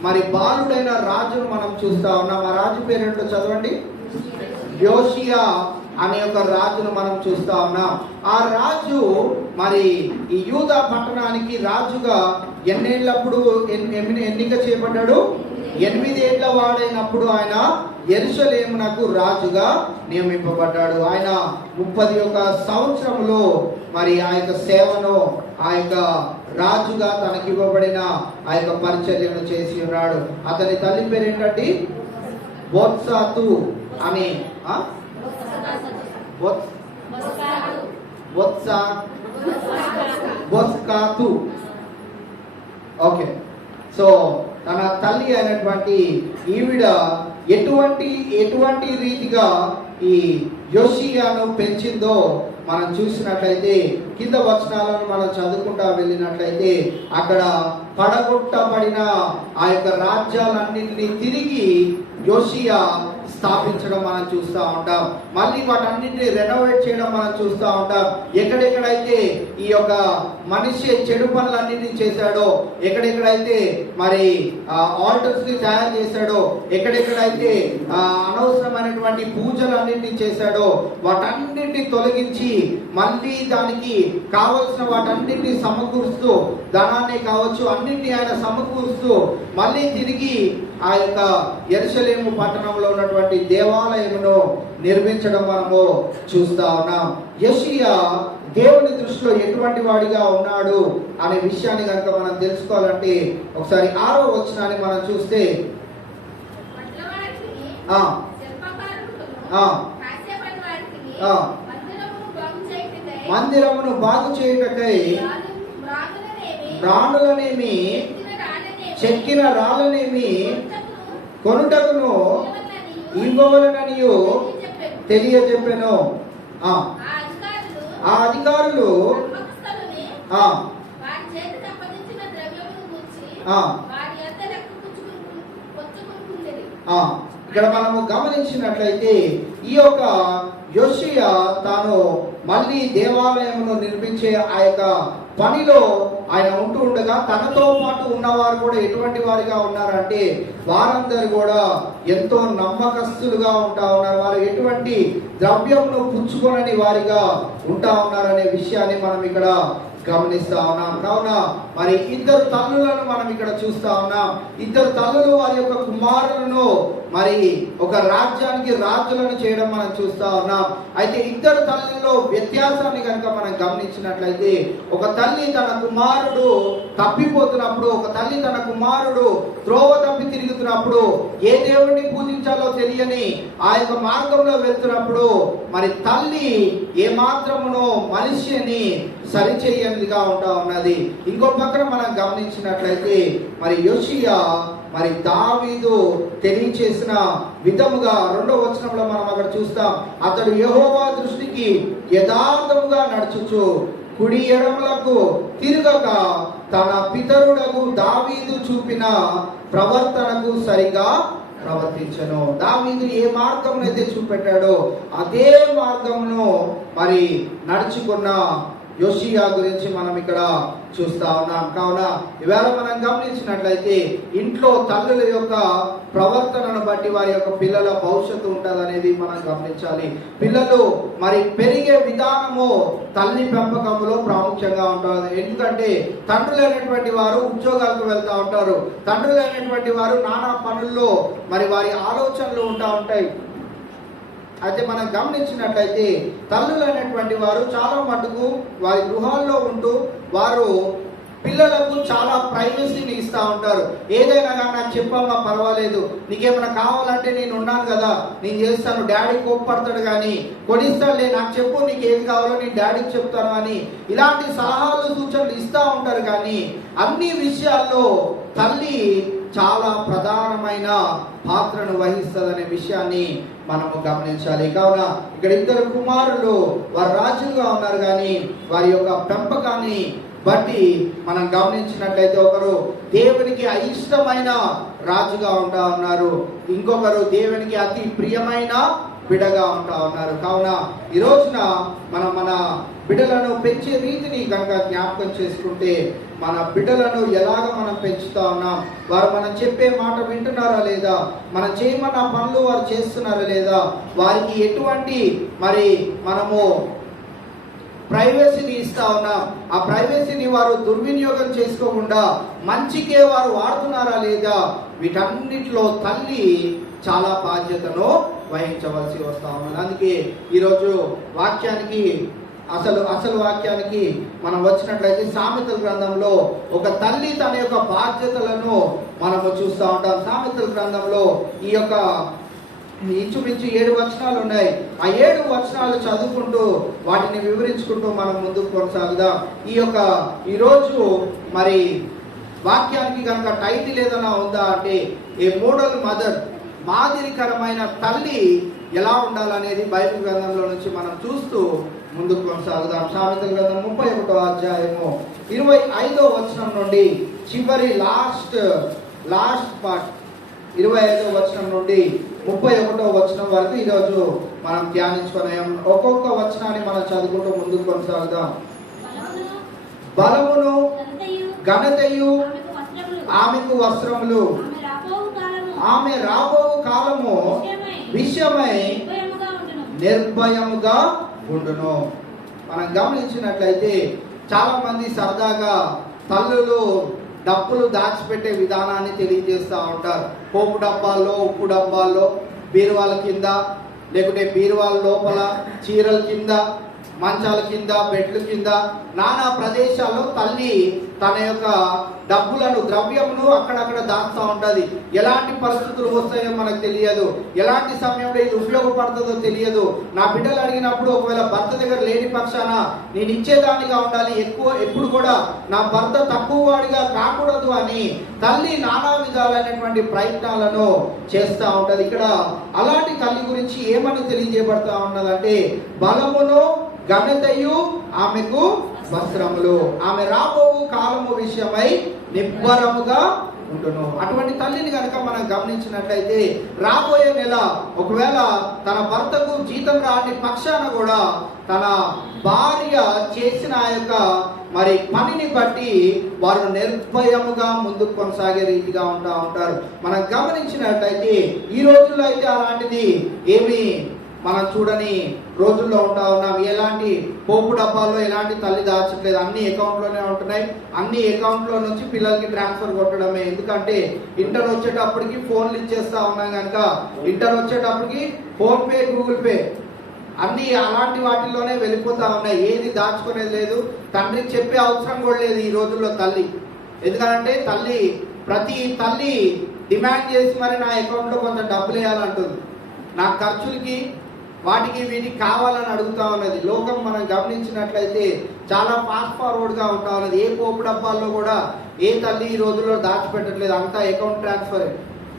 మరి బాలుడైన రాజును మనం చూస్తా ఉన్నాం. ఆ రాజు పేరేంటో చదవండి. యోషియా అనే ఒక రాజును మనం చూస్తా ఉన్నాం. ఆ రాజు మరి ఈ యూదా పట్టణానికి రాజుగా ఎన్నేళ్ళప్పుడు ఎన్నిక చేయబడ్డాడు? 8 ఏళ్ల వాడైనప్పుడు ఆయన యెరూషలేమునకు రాజుగా నియమింపబడ్డాడు. ఆయన 31 సంవత్సరంలో మరి ఆ యొక్క సేవను ఆ యొక్క రాజుగా తనకి ఇవ్వబడిన ఆ యొక్క పరిచర్యను చేసి ఉన్నాడు. అతని తల్లి పేరు ఏంటంటే బొత్సాతు అని బొత్సాతు. ఓకే, సో తన తల్లి అయినటువంటి ఈవిడ ఎటువంటి రీతిగా ఈ యోషియాను పెంచిందో మనం చూసినట్లయితే కింద వచనాలను మనం చదువుకుంటా వెళ్ళినట్లయితే అక్కడ పడగొట్టబడిన ఆ యొక్క రాజ్యాలన్నింటినీ తిరిగి యోషియా స్థాపించడం మనం చూస్తూ ఉంటాం. మళ్ళీ వాటన్నింటినీ రెనోవేట్ చేయడం మనం చూస్తూ ఉంటాం. ఎక్కడెక్కడైతే ఈ యొక్క మనిషి చెడు పనులన్నింటినీ చేశాడో, ఎక్కడెక్కడైతే మరి ఆల్టర్స్ ని తయారు చేశాడో, ఎక్కడెక్కడైతే అనవసరమైనటువంటి పూజలన్నింటినీ చేశాడో వాటన్నింటినీ తొలగించి మళ్ళీ దానికి కావలసిన వాటన్నింటినీ సమకూరుస్తూ, ధనాన్ని కావచ్చు అన్నింటినీ ఆయన సమకూరుస్తూ మళ్ళీ తిరిగి ఆ యొక్క యెరూషలేము పట్టణంలో ఉన్నటువంటి దేవాలయమును నిర్మించడం మనము చూస్తా ఉన్నాం. యోషియా దేవుని దృష్టిలో ఎటువంటి వాడిగా ఉన్నాడు అనే విషయాన్ని కనుక మనం తెలుసుకోవాలంటే ఒకసారి 6వ వచనాన్ని మనం చూస్తే మందిరమును బాగు చేయుటకై రాణులనేమి చెక్కిన రాళ్ళనేమి కొనుటకును ఇవ్వవలననియు తెలియజెప్పెను. ఆ అధికారులు ఇక్కడ మనము గమనించినట్లయితే ఈ యొక్క యోషియా తాను మళ్ళీ దేవాలయమును నిర్మించే ఆ యొక్క పనిలో ఆయన ఉంటూ ఉండగా తనతో పాటు ఉన్నవారు కూడా ఎటువంటి వారిగా ఉన్నారంటే వారందరూ కూడా ఎంతో నమ్మకస్తులుగా ఉంటా ఉన్నారు. వారు ఎటువంటి ద్రవ్యంను పుచ్చుకొనని వారిగా ఉంటా ఉన్నారనే విషయాన్ని మనం ఇక్కడ గమనిస్తా ఉన్నాం. కావున మరి 2 తల్లులను మనం ఇక్కడ చూస్తా ఉన్నాం. 2 తల్లులు వారి యొక్క కుమారులను మరి ఒక రాజ్యానికి రాజులను చేయడం మనం చూస్తా ఉన్నాం. అయితే 2 తల్లుల్లో వ్యత్యాసాన్ని కనుక మనం గమనించినట్లయితే ఒక తల్లి తన కుమారుడు తప్పిపోతున్నప్పుడు, ఒక తల్లి తన కుమారుడు త్రోవ తప్పి తిరుగుతున్నప్పుడు, ఏ దేవుడిని పూజించాలో తెలియని ఆ యొక్క మార్గంలో వెళ్తున్నప్పుడు మరి తల్లి ఏమాత్రమునో మనిషిని సరిచేయనిదిగా ఉంటా ఉన్నది. ఇంకో పక్కన మనం గమనించినట్లయితే మరి యోషియా మరి దావీదు తెలియచేసిన విధముగా 2వ వచనంలో మనం అక్కడ చూస్తాం. అతడు యెహోవా దృష్టికి యథార్థముగా నడుచుచు కుడి ఎడమలకు తిరగక తన పితరుడకు దావీదు చూపిన ప్రవర్తనకు సరిగా ప్రవర్తించను. దావీదు ఏ మార్గం అయితే చూపెట్టాడో అదే మార్గమును మరి నడుచుకున్న యోషియా గురించి మనం ఇక్కడ చూస్తా ఉన్నాం. కావున ఇవాళ మనం గమనించినట్లయితే ఇంట్లో తల్లుల యొక్క ప్రవర్తనను బట్టి వారి యొక్క పిల్లల భవిష్యత్తు ఉంటుంది అనేది మనం గమనించాలి. పిల్లలు మరి పెరిగే విధానము తల్లి పెంపకంలో ప్రాముఖ్యంగా ఉంటుంది. ఎందుకంటే తండ్రులైనటువంటి వారు ఉద్యోగాలకు వెళ్తూ ఉంటారు. తండ్రులైనటువంటి వారు నానా పనుల్లో మరి వారి ఆలోచనలు ఉంటాయి. అయితే మనం గమనించినట్లయితే తల్లులైనటువంటి వారు చాలా మటుకు వారి గృహాల్లో ఉంటూ వారు పిల్లలకు చాలా ప్రైవసీని ఇస్తూ ఉంటారు. ఏదైనా కానీ నాకు చెప్పమ్మా, పర్వాలేదు, నీకేమైనా కావాలంటే నేను ఉన్నాను కదా, నేను చేస్తాను, డాడీ కోప్పడతాడు కానీ కొనిస్తాడులే, నాకు చెప్పు నీకు ఏది కావాలో నేను డాడీకి చెప్తాను అని ఇలాంటి సలహాలు సూచనలు ఇస్తూ ఉంటారు. కానీ అన్ని విషయాల్లో తల్లి చాలా ప్రధానమైన పాత్రను వహిస్తుందనే విషయాన్ని మనము గమనించాలి. కావున ఇక్కడ 2 కుమారులు వారు రాజులుగా ఉన్నారు, కానీ వారి యొక్క పెంపకాన్ని బట్టి మనం గమనించినట్లయితే ఒకరు దేవునికి అయిష్టమైన రాజుగా ఉంటా ఉన్నారు, ఇంకొకరు దేవునికి అతి ప్రియమైన బిడగా ఉంటా ఉన్నారు. కావున ఈ రోజున మనం మన బిడ్డలను పెంచే రీతిని కనుక జ్ఞాపకం చేసుకుంటే మన బిడ్డలను ఎలాగ మనం పెంచుతా ఉన్నాం, వారు మనం చెప్పే మాట వింటున్నారా లేదా, మనం చేయమన్న పనులు వారు చేస్తున్నారా లేదా, వారికి ఎటువంటి మరి మనము ప్రైవసీని ఇస్తా ఉన్నాం, ఆ ప్రైవసీని వారు దుర్వినియోగం చేసుకోకుండా మంచికే వారు వాడుతున్నారా లేదా, వీటన్నిటిలో తల్లి చాలా బాధ్యతను వహించవలసి వస్తా ఉన్నది. అందుకే ఈరోజు వాక్యానికి అసలు వాక్యానికి మనం వచ్చినట్లయితే సామెతల గ్రంథంలో ఒక తల్లి తన యొక్క బాధ్యతలను మనము చూస్తూ ఉంటాం. సామెతల గ్రంథంలో ఈ యొక్క ఇంచుమించు 7 వచనాలు ఉన్నాయి. ఆ 7 వచనాలు చదువుకుంటూ వాటిని వివరించుకుంటూ మనం ముందుకు కొనసాగుదాం. ఈరోజు మరి వాక్యానికి కనుక టైటిల్ ఏదైనా ఉందా అంటే ఏ మోడల్ మదర్, మాదిరికరమైన తల్లి ఎలా ఉండాలనేది బైబిల్ గ్రంథంలో నుంచి మనం చూస్తూ ముందుకు కొనసాగుదాం. సామెతల గ్రంథం 31వ అధ్యాయము 25వ వచనం నుండి చివరి లాస్ట్ పార్ట్ 25వ వచనం నుండి 31వ వచనం వరకు ఈరోజు మనం ధ్యానించుకున్నాం. ఒక్కొక్క వచనాన్ని మనం చదువుకుంటూ ముందుకు కొనసాగుదాం. బలమును ఘనతయు ఆమెకు వస్త్రములు, ఆమె రాబో కాలము విషయమై నిర్భయముగా ఉండును. మనం గమనించినట్లయితే చాలా మంది సరదాగా తల్లులు డబ్బులు దాచిపెట్టే విధానాన్ని తెలియజేస్తూ ఉంటారు. పోపు డబ్బాల్లో, ఉప్పు డబ్బాల్లో, బీరువాల కింద, లేకుంటే బీరువాల లోపల, చీరల కింద, మంచాల కింద, బెడ్ల కింద, నానా ప్రదేశాల్లో తల్లి తన యొక్క డబ్బులను, ద్రవ్యమును అక్కడక్కడ దాస్తూ ఉంటుంది. ఎలాంటి పరిస్థితులు వస్తాయో మనకు తెలియదు, ఎలాంటి సమయంలో ఇది ఉపయోగపడుతుందో తెలియదు. నా బిడ్డలు అడిగినప్పుడు ఒకవేళ భర్త దగ్గర లేని పక్షాన నేను ఇచ్చేదానిగా ఉండాలి, ఎప్పుడు కూడా నా భర్త తక్కువ వాడిగా కాకూడదు అని తల్లి నానా విధాలైనటువంటి ప్రయత్నాలను చేస్తూ ఉంటుంది. ఇక్కడ అలాంటి తల్లి గురించి ఏమని తెలియజేయబడతా ఉన్నదంటే బలమును ఘనతయు ఆమెకు వస్త్రములు, ఆమె రాబో కాలము విషయమై నిబ్బరముగా ఉండును. అటువంటి తల్లిని కనుక మనం గమనించినట్లయితే రాబోయే నెల ఒకవేళ తన భర్తకు జీతం రాని పక్షాన కూడా తన భార్య చేసిన ఆ యొక్క మరి పనిని బట్టి వారు నిర్భయముగా ముందుకు కొనసాగే రీతిగా ఉంటారు. మనం గమనించినట్లయితే ఈ రోజుల్లో అయితే అలాంటిది ఏమి మనం చూడని రోజుల్లో ఉంటా ఉన్నాం. ఎలాంటి పోపు డబ్బాల్లో ఎలాంటి తల్లి దాచట్లేదు, అన్ని అకౌంట్లోనే ఉంటున్నాయి. అన్ని అకౌంట్లో నుంచి పిల్లలకి ట్రాన్స్ఫర్ కొట్టడమే. ఎందుకంటే ఇంటర్ వచ్చేటప్పటికి ఫోన్లు ఇచ్చేస్తా ఉన్నాం కనుక ఇంటర్ వచ్చేటప్పటికి ఫోన్ పే, గూగుల్ పే అన్ని అలాంటి వాటిల్లోనే వెళ్ళిపోతా ఉన్నాయి. ఏది దాచుకునేది లేదు, తండ్రికి చెప్పే అవసరం కూడా లేదు ఈ రోజుల్లో తల్లి. ఎందుకంటే ప్రతి తల్లి డిమాండ్ చేసి మరి నా అకౌంట్లో కొంచెం డబ్బులు వేయాలంటుంది, నా ఖర్చులకి వాటికి వీటికి కావాలని అడుగుతా ఉన్నది. లోకం మనం గమనించినట్లయితే చాలా ఫాస్ట్ ఫార్వర్డ్గా ఉంటా ఉన్నది. ఏ పోపు డబ్బాల్లో కూడా ఏ తల్లి ఈ రోజుల్లో దాచిపెట్టట్లేదు, అంతా అకౌంట్ ట్రాన్స్ఫర్.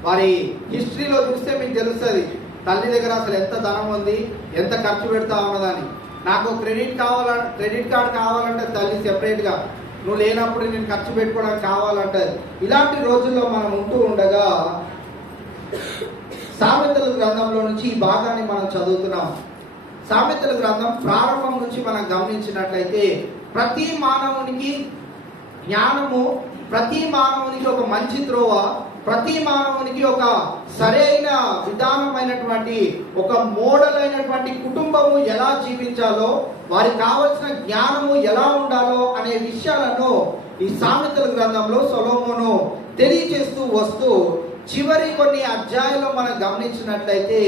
వారి హిస్టరీలో చూస్తే మీకు తెలుస్తుంది తల్లి దగ్గర అసలు ఎంత ధనం ఉంది, ఎంత ఖర్చు పెడతా ఉన్నదని. నాకు క్రెడిట్ కార్డ్ కావాలంటే తల్లి సెపరేట్గా, నువ్వు లేనప్పుడు నేను ఖర్చు పెట్టుకోవడానికి కావాలంటే. ఇలాంటి రోజుల్లో మనం ఉంటూ ఉండగా సామెతల గ్రంథంలో నుంచి ఈ భాగాన్ని మనం చదువుతున్నాం. సామెతల గ్రంథం ప్రారంభం నుంచి మనం గమనించినట్లయితే ప్రతి మానవునికి జ్ఞానము, ప్రతి మానవునికి ఒక మంచి త్రోవ, ప్రతి మానవునికి ఒక సరైన విధానమైనటువంటి ఒక మోడల్ అయినటువంటి కుటుంబము ఎలా జీవించాలో, వారికి కావలసిన జ్ఞానము ఎలా ఉండాలో అనే విషయాలను ఈ సామెతల గ్రంథంలో సొలొమోను తెలియచేస్తూ వస్తూ చివరి కొన్ని అధ్యాయాల్లో మనం గమనించినట్లయితే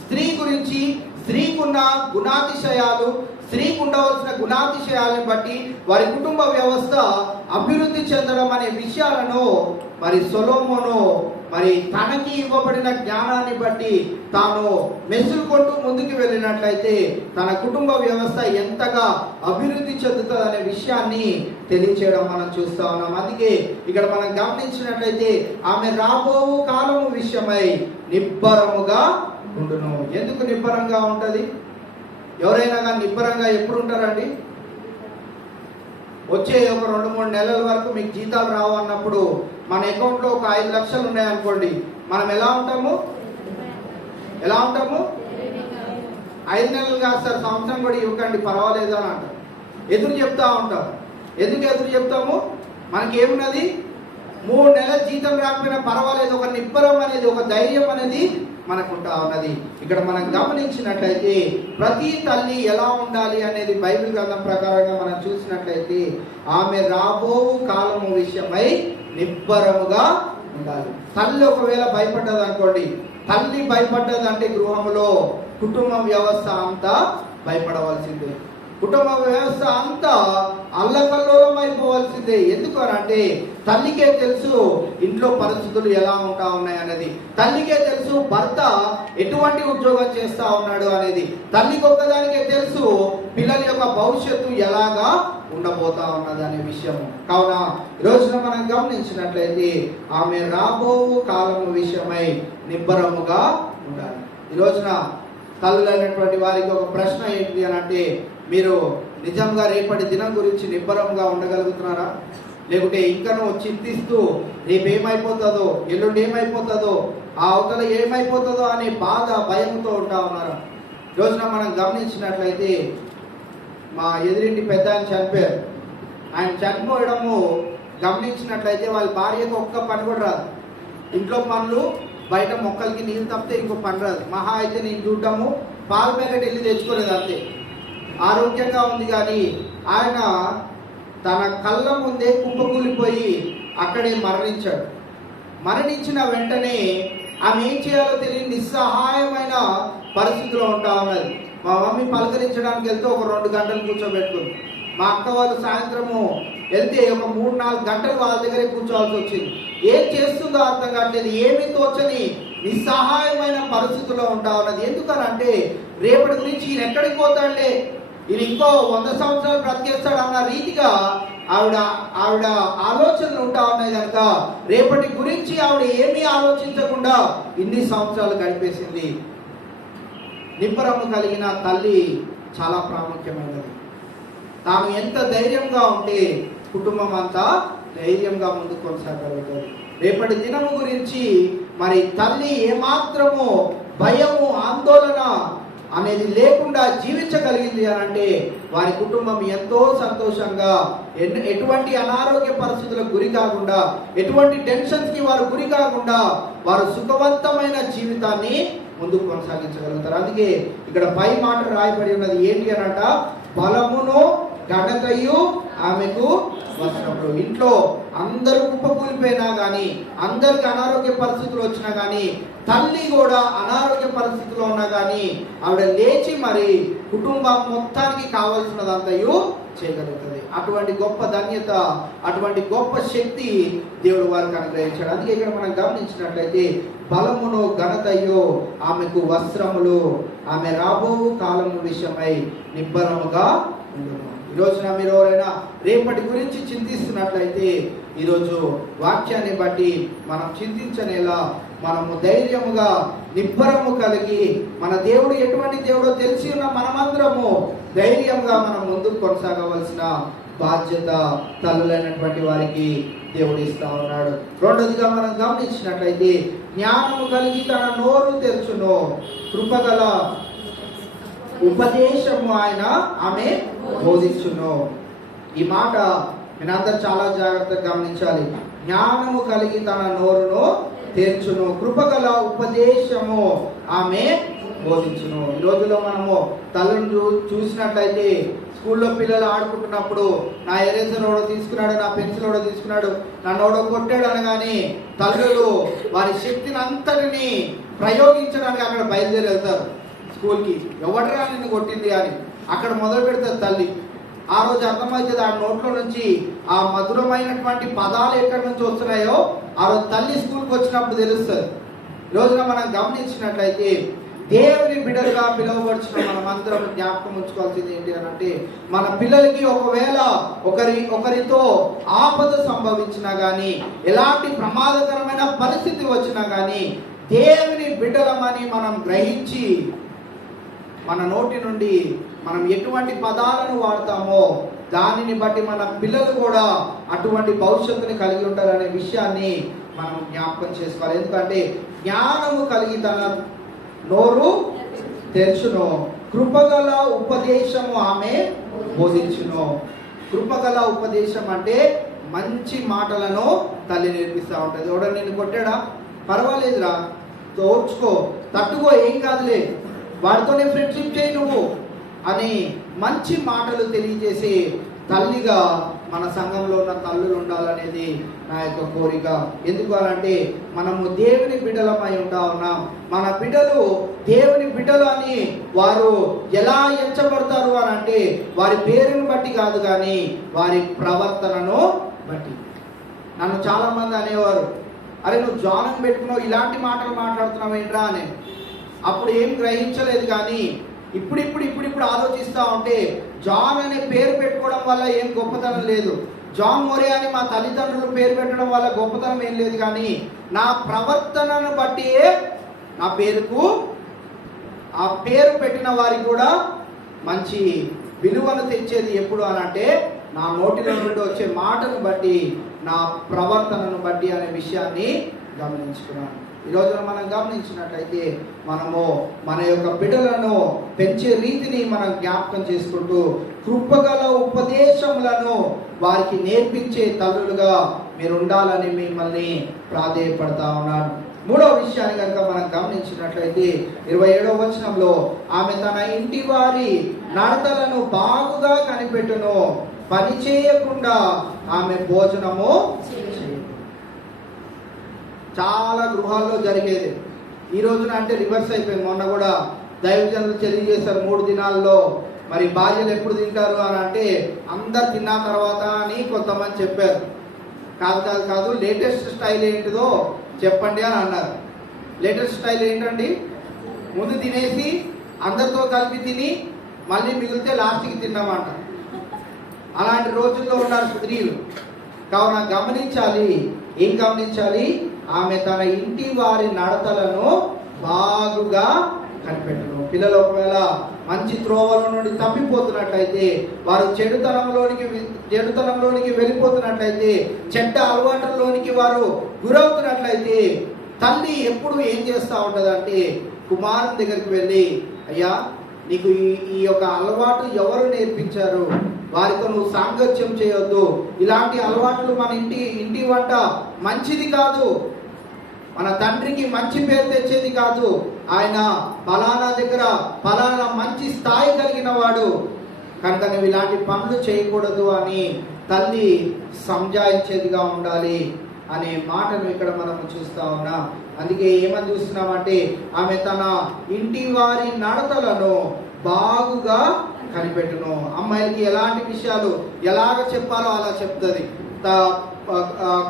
స్త్రీ గురించి, స్త్రీకున్న గుణాతిశయాలు, స్త్రీకి ఉండవలసిన గుణాతిశయాలను బట్టి వారి కుటుంబ వ్యవస్థ అభివృద్ధి చెందడం అనే విషయాలను మరి సొలొమోను మరి తనకి ఇవ్వబడిన జ్ఞానాన్ని బట్టి తాను మెసులుకుంటూ ముందుకు వెళ్ళినట్లయితే తన కుటుంబ వ్యవస్థ ఎంతగా అభివృద్ధి చెందుతుంది అనే విషయాన్ని తెలియచేయడం మనం చూస్తా ఉన్నాం. అందుకే ఇక్కడ మనం గమనించినట్లయితే ఆమె రాబో కాలము విషయమై నిబ్బరముగా ఉండును. ఎందుకు నిబ్బరంగా ఉంటది? ఎవరైనా కానీ నిబ్బరంగా ఎప్పుడు ఉంటారండి? వచ్చే ఒక 2-3 నెలల వరకు మీకు జీతాలు రావు అన్నప్పుడు మన అకౌంట్లో ఒక 5 లక్షలు ఉన్నాయనుకోండి, మనం ఎలా ఉంటాము? 5 నెలలు కాదు సార్, సంవత్సరం కూడా ఇవ్వకండి పర్వాలేదు అని అంటాం. ఎదురు చెప్తా ఉంటాం. ఎందుకు ఎదురు చెప్తాము? మనకేమున్నది? 3 నెలల జీతం రాకపోయినా పర్వాలేదు, ఒక నిబ్బరం అనేది, ఒక ధైర్యం అనేది మనకుంటా ఉన్నది. ఇక్కడ మనం గమనించినట్లయితే ప్రతి తల్లి ఎలా ఉండాలి అనేది బైబిల్ గ్రంథం ప్రకారంగా మనం చూసినట్లయితే ఆమె రాబో కాలము విషయమై నిబ్బరముగా ఉండాలి. తల్లి ఒకవేళ భయపడ్డది అనుకోండి, తల్లి భయపడ్డదంటే గృహంలో కుటుంబ వ్యవస్థ అంతా భయపడవలసిందే. కుటుంబ వ్యవస్థ అంతా అల్లకల్లోలం అయిపోవలసిందే. ఎందుకు అంటే తల్లికే తెలుసు ఇంట్లో పరిస్థితులు ఎలా ఉంటా ఉన్నాయి అనేది, తల్లికే తెలుసు భర్త ఎటువంటి ఉద్యోగం చేస్తా ఉన్నాడు అనేది, తల్లికి ఒక్కదానికే తెలుసు పిల్లల యొక్క భవిష్యత్తు ఎలాగా ఉండబోతా ఉన్నది అనే విషయం. కావున ఈ రోజున మనం గమనించినట్లయితే ఆమె రాబో కాలము విషయమై నిబ్బరముగా ఉండాలి. ఈ రోజున తల్లులైనటువంటి వారికి ఒక ప్రశ్న ఏంటి అని అంటే, మీరు నిజంగా రేపటి దినం గురించి నిబ్బరంగా ఉండగలుగుతున్నారా? లేకుంటే ఇంకనూ చింతిస్తూ రేపు ఏమైపోతుందో, ఎల్లుండి ఏమైపోతుందో, ఆ అవతల ఏమైపోతుందో అనే బాధ, భయంతో ఉంటా ఉన్నారా? రోజున మనం గమనించినట్లయితే మా ఎదురింటి పెద్ద ఆయన చనిపోయారు. ఆయన చనిపోవడము గమనించినట్లయితే వాళ్ళ భార్యకు ఒక్క పని కూడా రాదు. ఇంట్లో పనులు, బయట మొక్కలకి నీళ్ళు తప్పితే ఇంకో పని రాదు. మహా అయితే నేను చూడటము, పాల ప్యాకెట్ వెళ్ళి తెచ్చుకోలేదు అంతే. ఆరోగ్యంగా ఉంది కానీ ఆయన తన కళ్ళ ముందే కుప్పకూలిపోయి అక్కడే మరణించాడు. మరణించిన వెంటనే ఆమె ఏం చేయాలో తెలియని నిస్సహాయమైన పరిస్థితిలో ఉంటా ఉన్నది. మా మమ్మీ పలకరించడానికి వెళ్తే ఒక 2 గంటలు కూర్చోబెట్టుకుంది. మా అక్క వాళ్ళు సాయంత్రము వెళ్తే ఒక 3-4 గంటలు వాళ్ళ దగ్గరే కూర్చోవాల్సి వచ్చింది. ఏం చేస్తుందో అర్థం కావట్లేదు, ఏమీ తోచని నిస్సహాయమైన పరిస్థితుల్లో ఉంటా ఉన్నది. ఎందుకనంటే రేపటి గురించి ఈయన ఎక్కడికి పోతాడులే, ఈయన ఇంకో 100 సంవత్సరాలు బ్రతికేస్తాడు అన్న రీతిగా ఆవిడ ఆలోచనలు ఉంటా ఉన్నాయి కనుక రేపటి గురించి ఆవిడ ఏమీ ఆలోచించకుండా ఇన్ని సంవత్సరాలు గడిపేసింది. నిబ్బరము కలిగిన తల్లి చాలా ప్రాముఖ్యమైనది. తాను ఎంత ధైర్యంగా ఉంటే కుటుంబం అంతా ధైర్యంగా ముందుకు కొనసాగలుగుతుంది. రేపటి దినము గురించి మరి తల్లి ఏమాత్రము భయము, ఆందోళన అనేది లేకుండా జీవించగలిగింది అని అంటే వారి కుటుంబం ఎంతో సంతోషంగా, ఎటువంటి అనారోగ్య పరిస్థితులకు గురి కాకుండా, ఎటువంటి టెన్షన్స్కి వారు గురి కాకుండా వారు సుఖవంతమైన జీవితాన్ని ముందుకు కొనసాగించగలుగుతారు. అందుకే ఇక్కడ పై మాట రాయబడి ఉన్నది ఏంటి అనంట, బలమును ఘనతయు ఆమెకు వస్త్రములు. ఇంట్లో అందరూ కుప్పకూలిపోయినా కానీ, అందరికి అనారోగ్య పరిస్థితులు వచ్చినా కానీ, తల్లి కూడా అనారోగ్య పరిస్థితిలో ఉన్నా కానీ ఆవిడ లేచి మరి కుటుంబం మొత్తానికి కావాల్సినదంతయు చేయగలుగుతుంది. అటువంటి గొప్ప ధన్యత, అటువంటి గొప్ప శక్తి దేవుడు వారికి అనుగ్రహించాడు. అందుకే ఇక్కడ మనం గమనించినట్లయితే బలమును ఘనతయు ఆమెకు వస్త్రములు, ఆమె రాబో కాలము విషయమై నిబ్బరముగా ఉండును. ఈ రోజున మీరు ఎవరైనా రేపటి గురించి చింతిస్తున్నట్లయితే ఈరోజు వాక్యాన్ని బట్టి మనం చింతించనేలా మనము ధైర్యముగా నిబ్బరము కలిగి మన దేవుడు ఎటువంటి దేవుడో తెలిసి ఉన్న మనమందరము ధైర్యంగా మనం ముందుకు కొనసాగవలసిన బాధ్యత తల్లులైనటువంటి వారికి దేవుడు ఇస్తా ఉన్నాడు. రెండోదిగా మనం గమనించినట్లయితే జ్ఞానము కలిగి తన నోరు తెరుచును, కృపగల ఉపదేశము ఆమె బోధించును. ఈ మాట మీరందరూ చాలా జాగ్రత్తగా గమనించాలి. జ్ఞానము కలిగి తన నోరును తెరుచును, కృపగల ఉపదేశము ఆమె బోధించును. ఈ రోజుల్లో మనము తల్లిని చూసినట్లయితే స్కూల్లో పిల్లలు ఆడుకుంటున్నప్పుడు నా ఎరేజర్ ఓడో తీసుకున్నాడు, నా పెన్సిల్ ఓడో తీసుకున్నాడు, నన్ను ఓడో కొట్టాడు అనగాని తల్లులు వారి శక్తిని అంతటిని ప్రయోగించడానికి అక్కడ బయలుదేరి వెళ్తారు స్కూల్కి. ఎవడరా నిన్ను కొట్టింది అని అక్కడ మొదలు పెడతారు తల్లి. ఆ రోజు అర్థమవుతుంది ఆ నోట్లో నుంచి ఆ మధురమైనటువంటి పదాలు ఎక్కడి నుంచి వస్తున్నాయో ఆ రోజు తల్లి స్కూల్కి వచ్చినప్పుడు తెలుస్తుంది. రోజున మనం గమనించినట్లయితే దేవుని బిడ్డలుగా పిలువబడుచున్న మనం అందరం జ్ఞాపకం ఉంచుకోవాల్సింది ఏంటి అని అంటే, మన పిల్లలకి ఒకవేళ ఒకరితో ఆపద సంభవించినా కానీ, ఎలాంటి ప్రమాదకరమైన పరిస్థితి వచ్చినా కానీ, దేవుని బిడ్డలమని మనం గ్రహించి మన నోటి నుండి మనం ఎటువంటి పదాలను వాడతామో దానిని బట్టి మన పిల్లలు కూడా అటువంటి భవిష్యత్తుని కలిగి ఉంటారనే విషయాన్ని మనం జ్ఞాపకం చేసుకోవాలి. ఎందుకంటే జ్ఞానము కలిగి తన నోరు తెరుచును, కృపగల ఉపదేశము ఆమె బోధించును. కృపగల ఉపదేశం అంటే మంచి మాటలను తల్లి నేర్పిస్తూ ఉంటుంది. ఎవడ నిన్ను కొట్టాడా, పర్వాలేదురా, తోర్చుకో, తట్టుకో, ఏం కాదులే, వాడితోనే ఫ్రెండ్షిప్ చేయి నువ్వు అని మంచి మాటలు తెలియజేసి తల్లిగా మన సంఘంలో ఉన్న తల్లులు ఉండాలనేది నా యొక్క కోరిక. ఎందుకు అంటే మనము దేవుని బిడ్డలమై ఉన్నాం. మన బిడ్డలు దేవుని బిడ్డలు అని వారు ఎలా ఎంచబడతారు అని అంటే వారి పేరును బట్టి కాదు కానీ వారి ప్రవర్తనను బట్టి. నన్ను చాలా మంది అనేవారు, అరే నువ్వు జానం పెట్టుకున్నావు, ఇలాంటి మాటలు మాట్లాడుతున్నావు ఏంట్రా అని. అప్పుడు ఏం గ్రహించలేదు కానీ ఇప్పుడు ఆలోచిస్తూ ఉంటే జాన్ అనే పేరు పెట్టుకోవడం వల్ల ఏం గొప్పతనం లేదు. జాన్ మోరే అని మా తల్లిదండ్రులు పేరు పెట్టడం వల్ల గొప్పతనం ఏం లేదు. కానీ నా ప్రవర్తనను బట్టి నా పేరుకు ఆ పేరు పెట్టిన వారికి కూడా మంచి విలువను తెచ్చేది ఎప్పుడు అని అంటే నా నోటిలో నుండి వచ్చే మాటను బట్టి, నా ప్రవర్తనను బట్టి అనే విషయాన్ని గమనించుకున్నాను. ఈ రోజున మనం గమనించినట్లయితే మనము మన యొక్క బిడ్డలను పెంచే రీతిని మనం జ్ఞాపకం చేసుకుంటూ కృపగల ఉపదేశములను వారికి నేర్పించే తల్లులుగా మీరు ఉండాలని మిమ్మల్ని ప్రాధేయపడతా ఉన్నాను. మూడవ విషయాన్ని కనుక మనం గమనించినట్లయితే 27వ వచనంలో ఆమె తన ఇంటి వారి నడతలను బాగుగా కనిపెట్టును, పని చేయకుండా ఆమె భోజనము. చాలా గృహాల్లో జరిగేది. ఈ రోజున అంటే రివర్స్ అయిపోయింది. మొన్న కూడా దైవజనులు తెలియజేశారు 3 దినాల్లో మరి భార్యలు ఎప్పుడు తింటారు అని అంటే అందరు తిన్న తర్వాత అని కొంతమంది చెప్పారు. కాదు లేటెస్ట్ స్టైల్ ఏంటిదో చెప్పండి అని అన్నారు. లేటెస్ట్ స్టైల్ ఏంటండి, ముందు తినేసి అందరితో కలిపి తిని మళ్ళీ మిగిలితే లాస్ట్కి తిన్నామంట. అలాంటి రోజుల్లో ఉన్నారు స్త్రీలు. కావున గమనించాలి. ఏం గమనించాలి? ఆమె తన ఇంటి వారి నడతలను బాగుగా కనిపెట్టును. పిల్లలు ఒకవేళ మంచి త్రోవల నుండి తప్పిపోతున్నట్లయితే, వారు చెడుతనంలోనికి వెళ్ళిపోతున్నట్లయితే, చెడ్డ అలవాట్లలోనికి వారు గురవుతున్నట్లయితే తల్లి ఎప్పుడు ఏం చేస్తూ ఉంటుందంటే కుమారుని దగ్గరికి వెళ్ళి, అయ్యా నీకు ఈ యొక్క అలవాటు ఎవరు నేర్పించారు, వారితో నువ్వు సాంగత్యం చేయొద్దు, ఇలాంటి అలవాట్లు మన ఇంటి వంట మంచిది కాదు, మన తండ్రికి మంచి పేరు తెచ్చేది కాదు, ఆయన ఫలానా దగ్గర ఫలానా మంచి స్థాయి కలిగిన వాడు కనుక నువ్వు ఇలాంటి పనులు చేయకూడదు అని తల్లి సంజాయించేదిగా ఉండాలి అనే మాటను ఇక్కడ మనం చూస్తా ఉన్నాం. అందుకే ఏమని చూస్తున్నామంటే ఆమె తన ఇంటి వారి నడతలను బాగుగా కనిపెట్టును. అమ్మాయిలకి ఎలాంటి విషయాలు ఎలాగ చెప్పాలో అలా చెప్తుంది,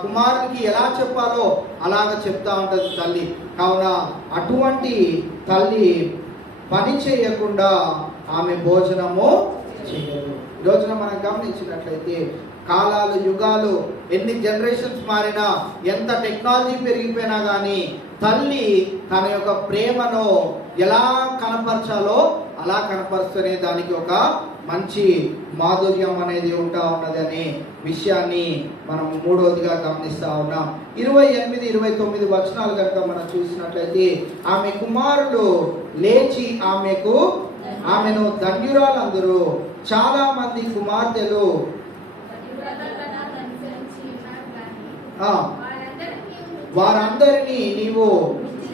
కుమారునికి ఎలా చెప్పాలో అలాగ చెప్తా ఉంటుంది తల్లి. కావున అటువంటి తల్లి పని చేయకుండా ఆమె భోజనము చేయదు. ఈ రోజున మనం గమనించినట్లయితే కాలాలు యుగాలు ఎన్ని జనరేషన్స్ మారినా ఎంత టెక్నాలజీ పెరిగిపోయినా కానీ తల్లి తన యొక్క ప్రేమను ఎలా కనపరచాలో అలా కనపరుస్తూనే దానికి ఒక మంచి మాధుర్యం అనేది ఉంటా ఉన్నది అనే విషయాన్ని మనం మూడవదిగా గమనిస్తా ఉన్నాం. 28, 29 వచనాలు కనుక మనం చూసినట్లయితే ఆమె కుమారులు లేచి ఆమెను ధన్యురాలందరూ చాలా మంది కుమార్తెలు వారందరినీ నీవు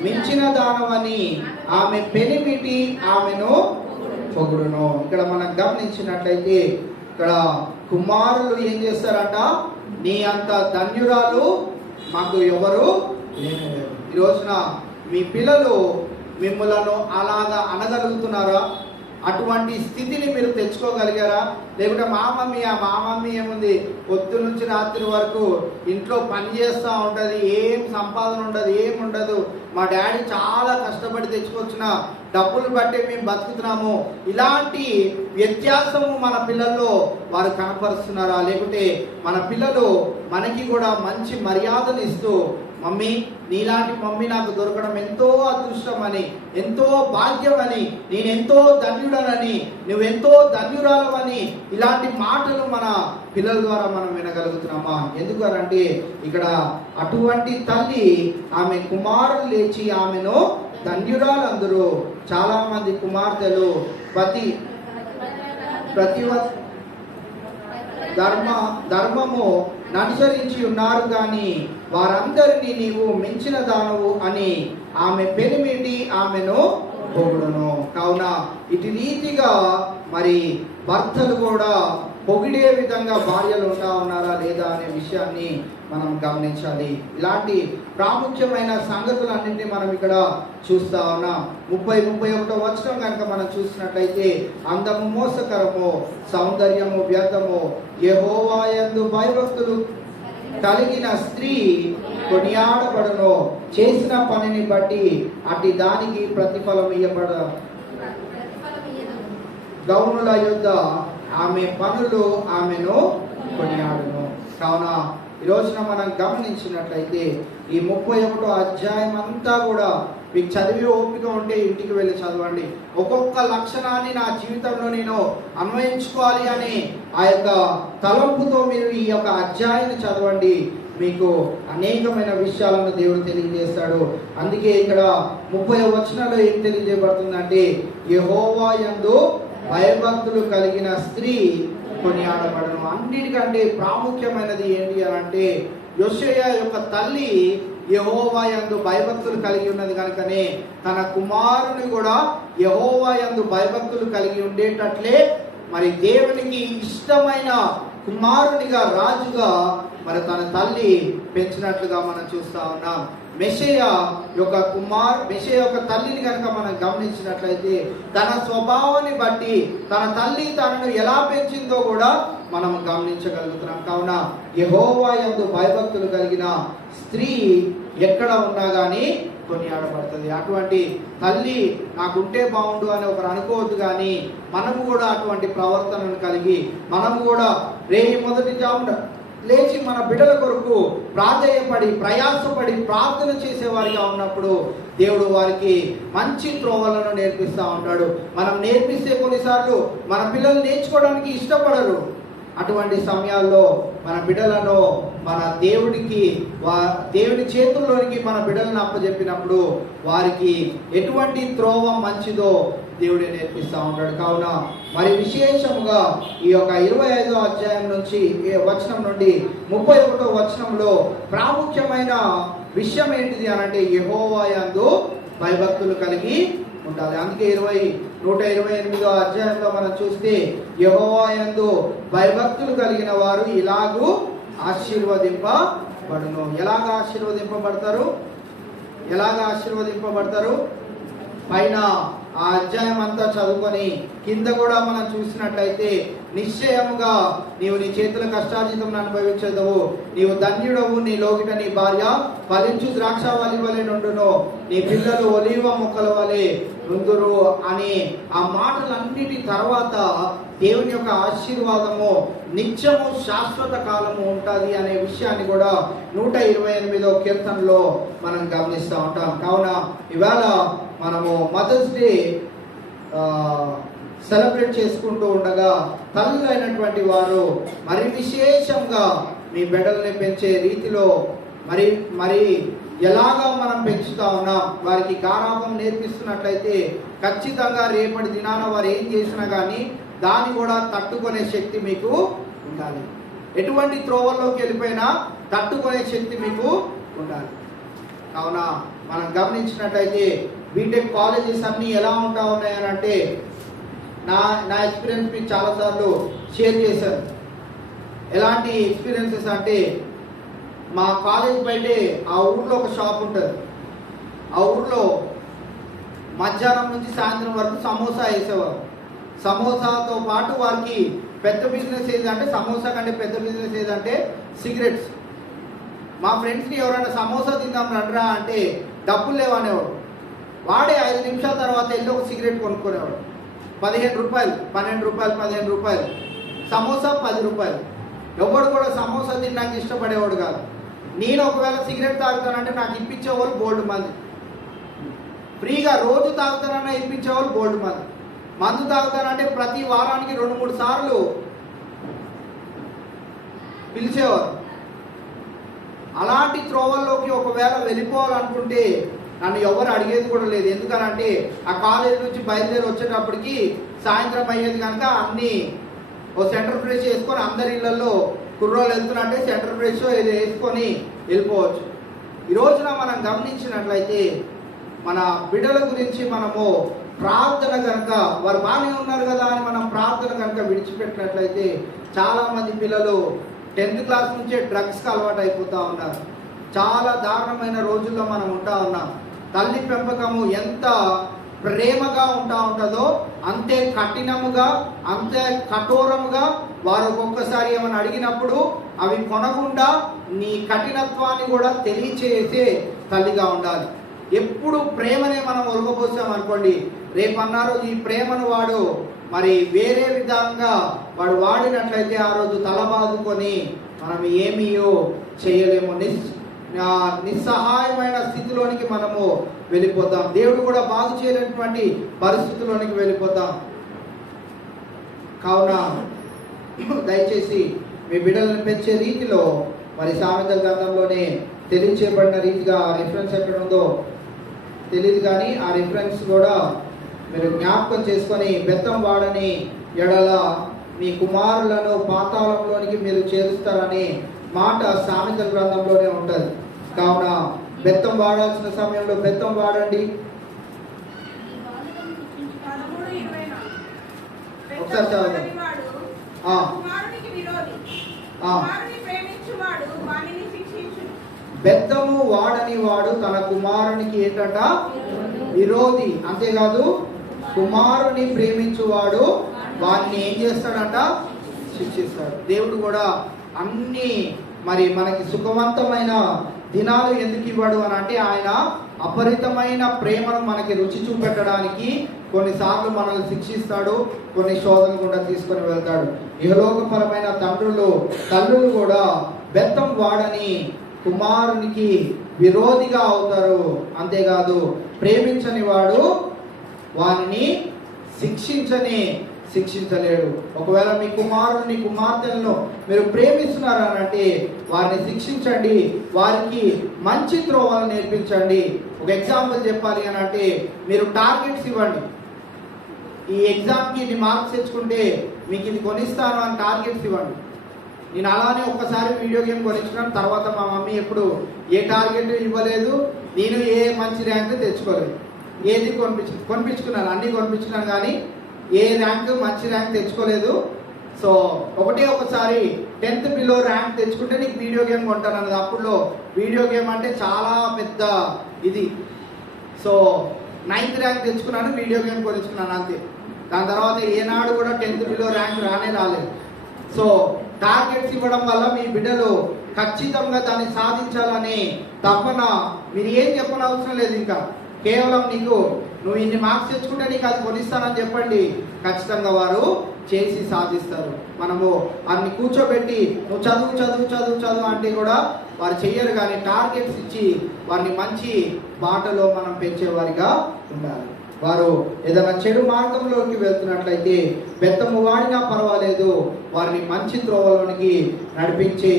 మించిన దానవని ఆమె పెనిమిటి ఆమెను పొగుడును. ఇక్కడ మనం గమనించినట్లయితే ఇక్కడ కుమారులు ఏం చేస్తారంట, నీ అంత ధన్యురాలు మాకు ఎవరు లేరు. ఈ రోజున మీ పిల్లలు మిమ్మలను అలాగా అనగలుగుతున్నారా? అటువంటి స్థితిని మీరు తెచ్చుకోగలిగారా? లేకుంటే మా మమ్మీ ఏముంది, పొద్దు నుంచి రాత్రి వరకు ఇంట్లో పని చేస్తూ ఉంటుంది, ఏం సంపాదన ఉండదు, ఏం ఉండదు, మా డాడీ చాలా కష్టపడి తెచ్చుకొచ్చిన డబ్బులు బట్టి మేము బతుకుతున్నాము. ఇలాంటి వ్యత్యాసము మన పిల్లల్లో వారు కనపరుస్తున్నారా? లేకుంటే మన పిల్లలు మనకి కూడా మంచి మర్యాదలు ఇస్తూ, మమ్మీ నీలాంటి మమ్మీ నాకు దొరకడం ఎంతో అదృష్టమని, ఎంతో భాగ్యమని, నేనెంతో ధన్యుడనని, నువ్వెంతో ధన్యురాలవని, ఇలాంటి మాటలు మన పిల్లల ద్వారా మనం వినగలుగుతున్నామా? ఎందుకు అంటే ఇక్కడ అటువంటి తల్లి ఆమె కుమారులు లేచి ఆమెను ధన్యురాలందరూ చాలా మంది కుమార్తెలు ప్రతి ధర్మము అనుసరించి ఉన్నారు కానీ వారందరినీ నీవు మించిన దానవు అని ఆమె పెనిమిటి ఆమెను పొగుడును. కావున ఇటు రీతిగా మరి భర్తలు కూడా పొగిడే విధంగా భార్యలు ఉంటా ఉన్నారా లేదా అనే విషయాన్ని మనం గమనించాలి. ఇలాంటి ప్రాముఖ్యమైన సంగతులన్నింటినీ మనం ఇక్కడ చూస్తా ఉన్నాం. 30-31 వచనం కనుక మనం చూసినట్లయితే అందము మోసకరము, సౌందర్యము వ్యర్థము, యెహోవా యందు భయభక్తులు కలిగిన స్త్రీ కొనియాడబడును, చేసిన పనిని బట్టి అట్టి దానికి ప్రతిఫలం ఇయ్యబడ గౌనుల యుద్ధ ఆమె పనులు ఆమెను కొనియాడును. కావున ఈ రోజున మనం గమనించినట్లయితే ఈ 31వ అధ్యాయం అంతా కూడా మీకు చదివి ఓపిక ఉంటే ఇంటికి వెళ్ళి చదవండి. ఒక్కొక్క లక్షణాన్ని నా జీవితంలో నేను అన్వయించుకోవాలి అని ఆ యొక్క తలంపుతో మీరు ఈ యొక్క అధ్యాయాన్ని చదవండి. మీకు అనేకమైన విషయాలను దేవుడు తెలియజేస్తాడు. అందుకే ఇక్కడ 30వ వచనంలో ఏం తెలియజేయబడుతుందంటే, యెహోవా యందు భయభక్తులు కలిగిన స్త్రీ కొనియాడబడను. అన్నిటికంటే ప్రాముఖ్యమైనది ఏంటి అని అంటే, యోషేయ యొక్క తల్లి యెహోవా యందు భయభక్తులు కలిగి ఉన్నది కనుకనే తన కుమారుని కూడా యెహోవా యందు భయభక్తులు కలిగి ఉండేటట్లే మరి దేవునికి ఇష్టమైన కుమారునిగా రాజుగా మరి తన తల్లి పెంచినట్లుగా మనం చూస్తా ఉన్నాం. మెషియా యొక్క తల్లిని కనుక మనం గమనించినట్లయితే తన స్వభావాన్ని బట్టి తన తల్లి తనను ఎలా పెంచిందో కూడా మనం గమనించగలుగుతున్నాం. కావున యెహోవా యందు భయభక్తులు కలిగిన స్త్రీ ఎక్కడ ఉన్నా కానీ కొనియాడబడుతుంది. అటువంటి తల్లి నాకుంటే బాగుండు అని ఒకరు అనుకోవద్దు, కానీ మనము కూడా అటువంటి ప్రవర్తనను కలిగి మనము కూడా మొదటి జామున లేచి మన బిడ్డల కొరకు ప్రాధేయపడి ప్రయాసపడి ప్రార్థన చేసేవారిగా ఉన్నప్పుడు దేవుడు వారికి మంచి త్రోవలను నేర్పిస్తూ ఉంటాడు. మనం నేర్పిస్తే కొన్నిసార్లు మన పిల్లలు నేర్చుకోవడానికి ఇష్టపడరు. అటువంటి సమయాల్లో మన బిడ్డలను మన దేవుడి చేతుల్లోనికి మన బిడ్డలను అప్పచెప్పినప్పుడు వారికి ఎటువంటి త్రోవ మంచిదో దేవుడే నేర్పిస్తూ ఉంటాడు. కావున మరి విశేషముగా ఈ యొక్క 25వ అధ్యాయం నుంచి వచనం నుండి 31వ వచనంలో ప్రాముఖ్యమైన విషయం ఏంటిది అని అంటే, యెహోవా యందు భయభక్తులు కలిగి ఉండాలి. అందుకే 128వ అధ్యాయంలో మనం చూస్తే, యెహోవా యందు భయభక్తులు కలిగిన వారు ఇలాగూ ఆశీర్వదింపబడును. ఎలాగ ఆశీర్వదింపబడతారు? పైన ఆ అధ్యాయం అంతా చదువుకొని కింద కూడా మనం చూసినట్లయితే నిశ్చయముగా నీవు నీ చేతుల కష్టార్జితం అనుభవించదవు, నీవు ధన్యుడవు, నీ లోగిట నీ భార్య ఫలించు ద్రాక్షావళి వలె నుండును, నీ పిల్లలు ఒలీవ మొక్కల వలె నుందురు అని ఆ మాటలన్నిటి తర్వాత దేవుని యొక్క ఆశీర్వాదము నిత్యము శాశ్వత కాలము ఉంటుంది అనే విషయాన్ని కూడా 128వ కీర్తనలో మనం గమనిస్తూ ఉంటాం. కావున ఇవాళ మనము మదర్స్ డే సెలబ్రేట్ చేసుకుంటూ ఉండగా తల్లి అయినటువంటి వారు మరి విశేషంగా మీ బిడ్డల్ని పెంచే రీతిలో మరి ఎలాగా మనం పెంచుతా ఉన్నాం, వారికి గారాబం నేర్పిస్తున్నట్లయితే ఖచ్చితంగా రేపటి దినాన వారు ఏం చేసినా కానీ దాన్ని కూడా తట్టుకునే శక్తి మీకు ఉండాలి. ఎటువంటి త్రోవల్లోకి వెళ్ళిపోయినా తట్టుకునే శక్తి మీకు ఉండాలి. కావున మనం గమనించినట్లయితే బీటెక్ కాలేజెస్ అన్నీ ఎలా ఉంటా ఉన్నాయని అంటే నా ఎక్స్పీరియన్స్ మీకు చాలాసార్లు షేర్ చేశాను. ఎలాంటి ఎక్స్పీరియన్సెస్ అంటే మా కాలేజ్ బయటే ఆ ఊర్లో ఒక షాప్ ఉంటుంది. ఆ ఊర్లో మధ్యాహ్నం నుంచి సాయంత్రం వరకు సమోసా వేసేవారు. సమోసాతో పాటు వారికి పెద్ద బిజినెస్ ఏదంటే సమోసా కంటే పెద్ద బిజినెస్ ఏదంటే సిగరెట్స్. మా ఫ్రెండ్స్ని ఎవరైనా సమోసా తిందాం రండ్రా అంటే డబ్బులు లేవనేవాడు. వాడే 5 నిమిషాల తర్వాత వెళ్ళి ఒక సిగరెట్ కొనుక్కునేవాడు. 15 రూపాయలు, 12 రూపాయలు, 15 రూపాయలు. సమోసా 10 రూపాయలు. ఎవడు కూడా సమోసా తినడానికి ఇష్టపడేవాడు కాదు. నేను ఒకవేళ సిగరెట్ తాగుతానంటే నాకు ఇప్పించేవాళ్ళు బోల్డ్ మంది. ఫ్రీగా రోజు తాగుతానన్నా ఇప్పించేవాళ్ళు బోల్డ్ మంది. మందు తాగుతానంటే ప్రతి వారానికి 2-3 సార్లు పిలిచేవారు. అలాంటి త్రోవల్లోకి ఒకవేళ వెళ్ళిపోవాలనుకుంటే నన్ను ఎవరు అడిగేది కూడా లేదు. ఎందుకనంటే ఆ కాలేజ్ నుంచి బయలుదేరి వచ్చేటప్పటికి సాయంత్రం అయ్యేది కనుక అన్నీ ఓ సెంటర్ ఫ్రెష్ వేసుకొని అందరి ఇళ్లలో కుర్రోళ్ళు వెళ్తున్నట్టే సెంటర్ ఫ్రెష్ ఇది వేసుకొని వెళ్ళిపోవచ్చు. ఈ రోజున మనం గమనించినట్లయితే మన బిడ్డల గురించి మనము ప్రార్థన కనుక వారు బాగానే ఉన్నారు కదా అని మనం ప్రార్థన కనుక విడిచిపెట్టినట్లయితే చాలామంది పిల్లలు 10th క్లాస్ నుంచే డ్రగ్స్కి అలవాటు అయిపోతూ ఉన్నారు. చాలా దారుణమైన రోజుల్లో మనం ఉంటా ఉన్నాం. తల్లి పెంపకము ఎంత ప్రేమగా ఉంటుందో అంతే కఠినముగా, అంతే కఠోరముగా వారు ఒక్కొక్కసారి ఏమైనా అడిగినప్పుడు అవి కొనకుండా నీ కఠినత్వాన్ని కూడా తెలియచేసే తల్లిగా ఉండాలి. ఎప్పుడు ప్రేమనే మనం ఒలగబోసాం అనుకోండి, రేపన్నారు ఈ ప్రేమను వాడు మరి వేరే విధంగా వాడు వాడినట్లయితే ఆ రోజు తలబాదుకొని మనం ఏమీయో చేయలేము. నిస్సహాయమైన స్థితిలోనికి మనము వెళ్ళిపోతాం. దేవుడు కూడా బాగు చేయలేనటువంటి పరిస్థితుల్లోనికి వెళ్ళిపోతాం. కావున దయచేసి మీ బిడ్డలను పెంచే రీతిలో మరి సామెతల గ్రంథంలోనే తెలియచేయబడిన రీతిగా ఆ రిఫరెన్స్ ఎక్కడ ఉందో తెలియదు, కానీ ఆ రిఫరెన్స్ కూడా మీరు జ్ఞాపకం చేసుకొని బెత్తం వాడని ఎడల మీ కుమారులను పాతాళంలోనికి మీరు చేరుస్తారని మాట సామెతల గ్రంథంలోనే ఉంటుంది. కావున బెత్తం వాడాల్సిన సమయంలో బెత్తం వాడండి. ఒకసారి చదవండి. బెత్తము వాడని వాడు తన కుమారునికి ఏంటంట విరోధి. అంతేకాదు కుమారుని ప్రేమించువాడు వాడిని ఏం చేస్తాడంట శిక్షిస్తాడు. దేవుడు కూడా అన్ని మరి మనకి సుఖవంతమైన దినాలు ఎందుకు ఇవ్వడు అని అంటే ఆయన అపరితమైన ప్రేమను మనకి రుచి చూపెట్టడానికి కొన్నిసార్లు మనల్ని శిక్షిస్తాడు, కొన్ని శోధనలు కూడా తీసుకొని వెళ్తాడు. ఇహలోకపరమైన తల్లులు కూడా బెత్తం వాడని కుమారునికి విరోధిగా అవుతారు. అంతేకాదు ప్రేమించని వాడు వారిని శిక్షించలేడు. ఒకవేళ మీ కుమారుని కుమార్తెలను మీరు ప్రేమిస్తున్నారు అంటే వారిని శిక్షించండి, వారికి మంచి త్రోవలు నేర్పించండి. ఒక ఎగ్జాంపుల్ చెప్పాలి అని అంటే మీరు టార్గెట్స్ ఇవ్వండి. ఈ ఎగ్జామ్కి ఇన్ని మార్క్స్ తెచ్చుకుంటే మీకు ఇది కొనిస్తాను అని టార్గెట్స్ ఇవ్వండి. నేను అలానే ఒక్కసారి వీడియో గేమ్ కొనిచ్చినాను, తర్వాత మా మమ్మీ ఎప్పుడు ఏ టార్గెట్ ఇవ్వలేదు, నేను ఏ మంచి ర్యాంక్ తెచ్చుకోలేదు. ఏది కొనిపించుకున్నాను, అన్నీ కొనిపించుకున్నాను, కానీ ఏ ర్యాంక్ మంచి ర్యాంక్ తెచ్చుకోలేదు. సో ఒకసారి 10th బిలో ర్యాంక్ తెచ్చుకుంటే నీకు వీడియో గేమ్ కొంటాను అన్నది. అప్పుడులో వీడియో గేమ్ అంటే చాలా పెద్ద ఇది. సో 9th ర్యాంక్ తెచ్చుకున్నాను, వీడియో గేమ్ కొనుక్కున్నాను అంతే. దాని తర్వాత ఏనాడు కూడా 10th బిలో ర్యాంక్ రాలేదు. సో టార్గెట్స్ ఇవ్వడం వల్ల మీ బిడ్డలు ఖచ్చితంగా దాన్ని సాధించాలని తపన, మీరు ఏం చెప్పనవసరం లేదు. ఇంకా కేవలం నువ్వు ఇన్ని మార్క్స్ తెచ్చుకుంటే నీకు అది కొనిస్తానని చెప్పండి, ఖచ్చితంగా వారు చేసి సాధిస్తారు. మనము వారిని కూర్చోబెట్టి నువ్వు చదువు చదువు చదువు చదువు అంటే కూడా వారు చెయ్యరు. కానీ టార్గెట్స్ ఇచ్చి వారిని మంచి బాటలో మనం పెంచేవారిగా ఉండాలి. వారు ఏదైనా చెడు మార్గంలోకి వెళ్తున్నట్లయితే బెత్తము వాడినా పర్వాలేదు, వారిని మంచి త్రోవలోనికి నడిపించి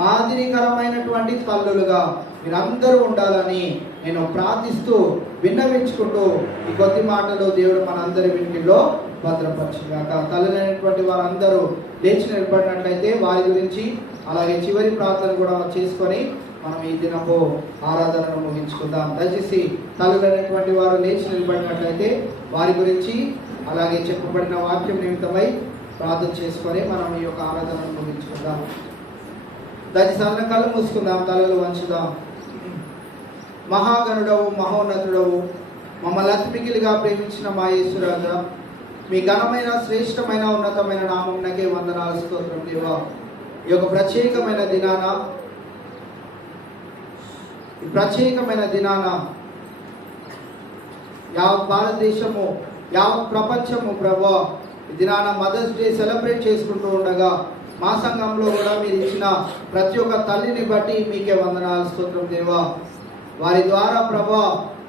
మాదిరికరమైనటువంటి తల్లులుగా మీరందరూ ఉండాలని నేను ప్రార్థిస్తూ విన్నవించుకుంటూ ఈ కొద్ది మాటలు దేవుడు మనందరి వినికిలో భద్రపరచుగాక. తల్లులైనటువంటి వారందరూ లేచి నిలబడినట్లయితే వారి గురించి అలాగే చివరి ప్రార్థన కూడా చేసుకొని మనం ఈ దినపు ఆరాధనను ముగించుకుందాం. దయచేసి తల్లులైనటువంటి వారు లేచి నిలబడినట్లయితే వారి గురించి అలాగే చెప్పబడిన వాక్యం నిమిత్తమై ప్రార్థన చేసుకొని మనం ఈ యొక్క ఆరాధనను ముగించుకుందాం. దయచేసి అందరం కళ్ళు మూసుకుందాం, తలలు వంచుదాం. మహాగణుడవు, మహోన్నతుడవు, మమ్మల్ని అతి మిగిలిగా ప్రేమించిన మా యేసురాజా, మీ ఘనమైన శ్రేష్టమైన ఉన్నతమైన నామమునకే వందనాలు, స్తోత్రం దేవా. ఈ యొక్క ప్రత్యేకమైన దినాన యావత్ భారతదేశము, యావత్ ప్రపంచము ప్రభా ఈ దినాన మదర్స్ డే సెలబ్రేట్ చేసుకుంటూ ఉండగా మా సంఘంలో కూడా మీరు ఇచ్చిన ప్రతి ఒక్క తల్లిని బట్టి మీకే వందనాలు, స్తోత్రం దేవా. వారి ద్వారా ప్రభా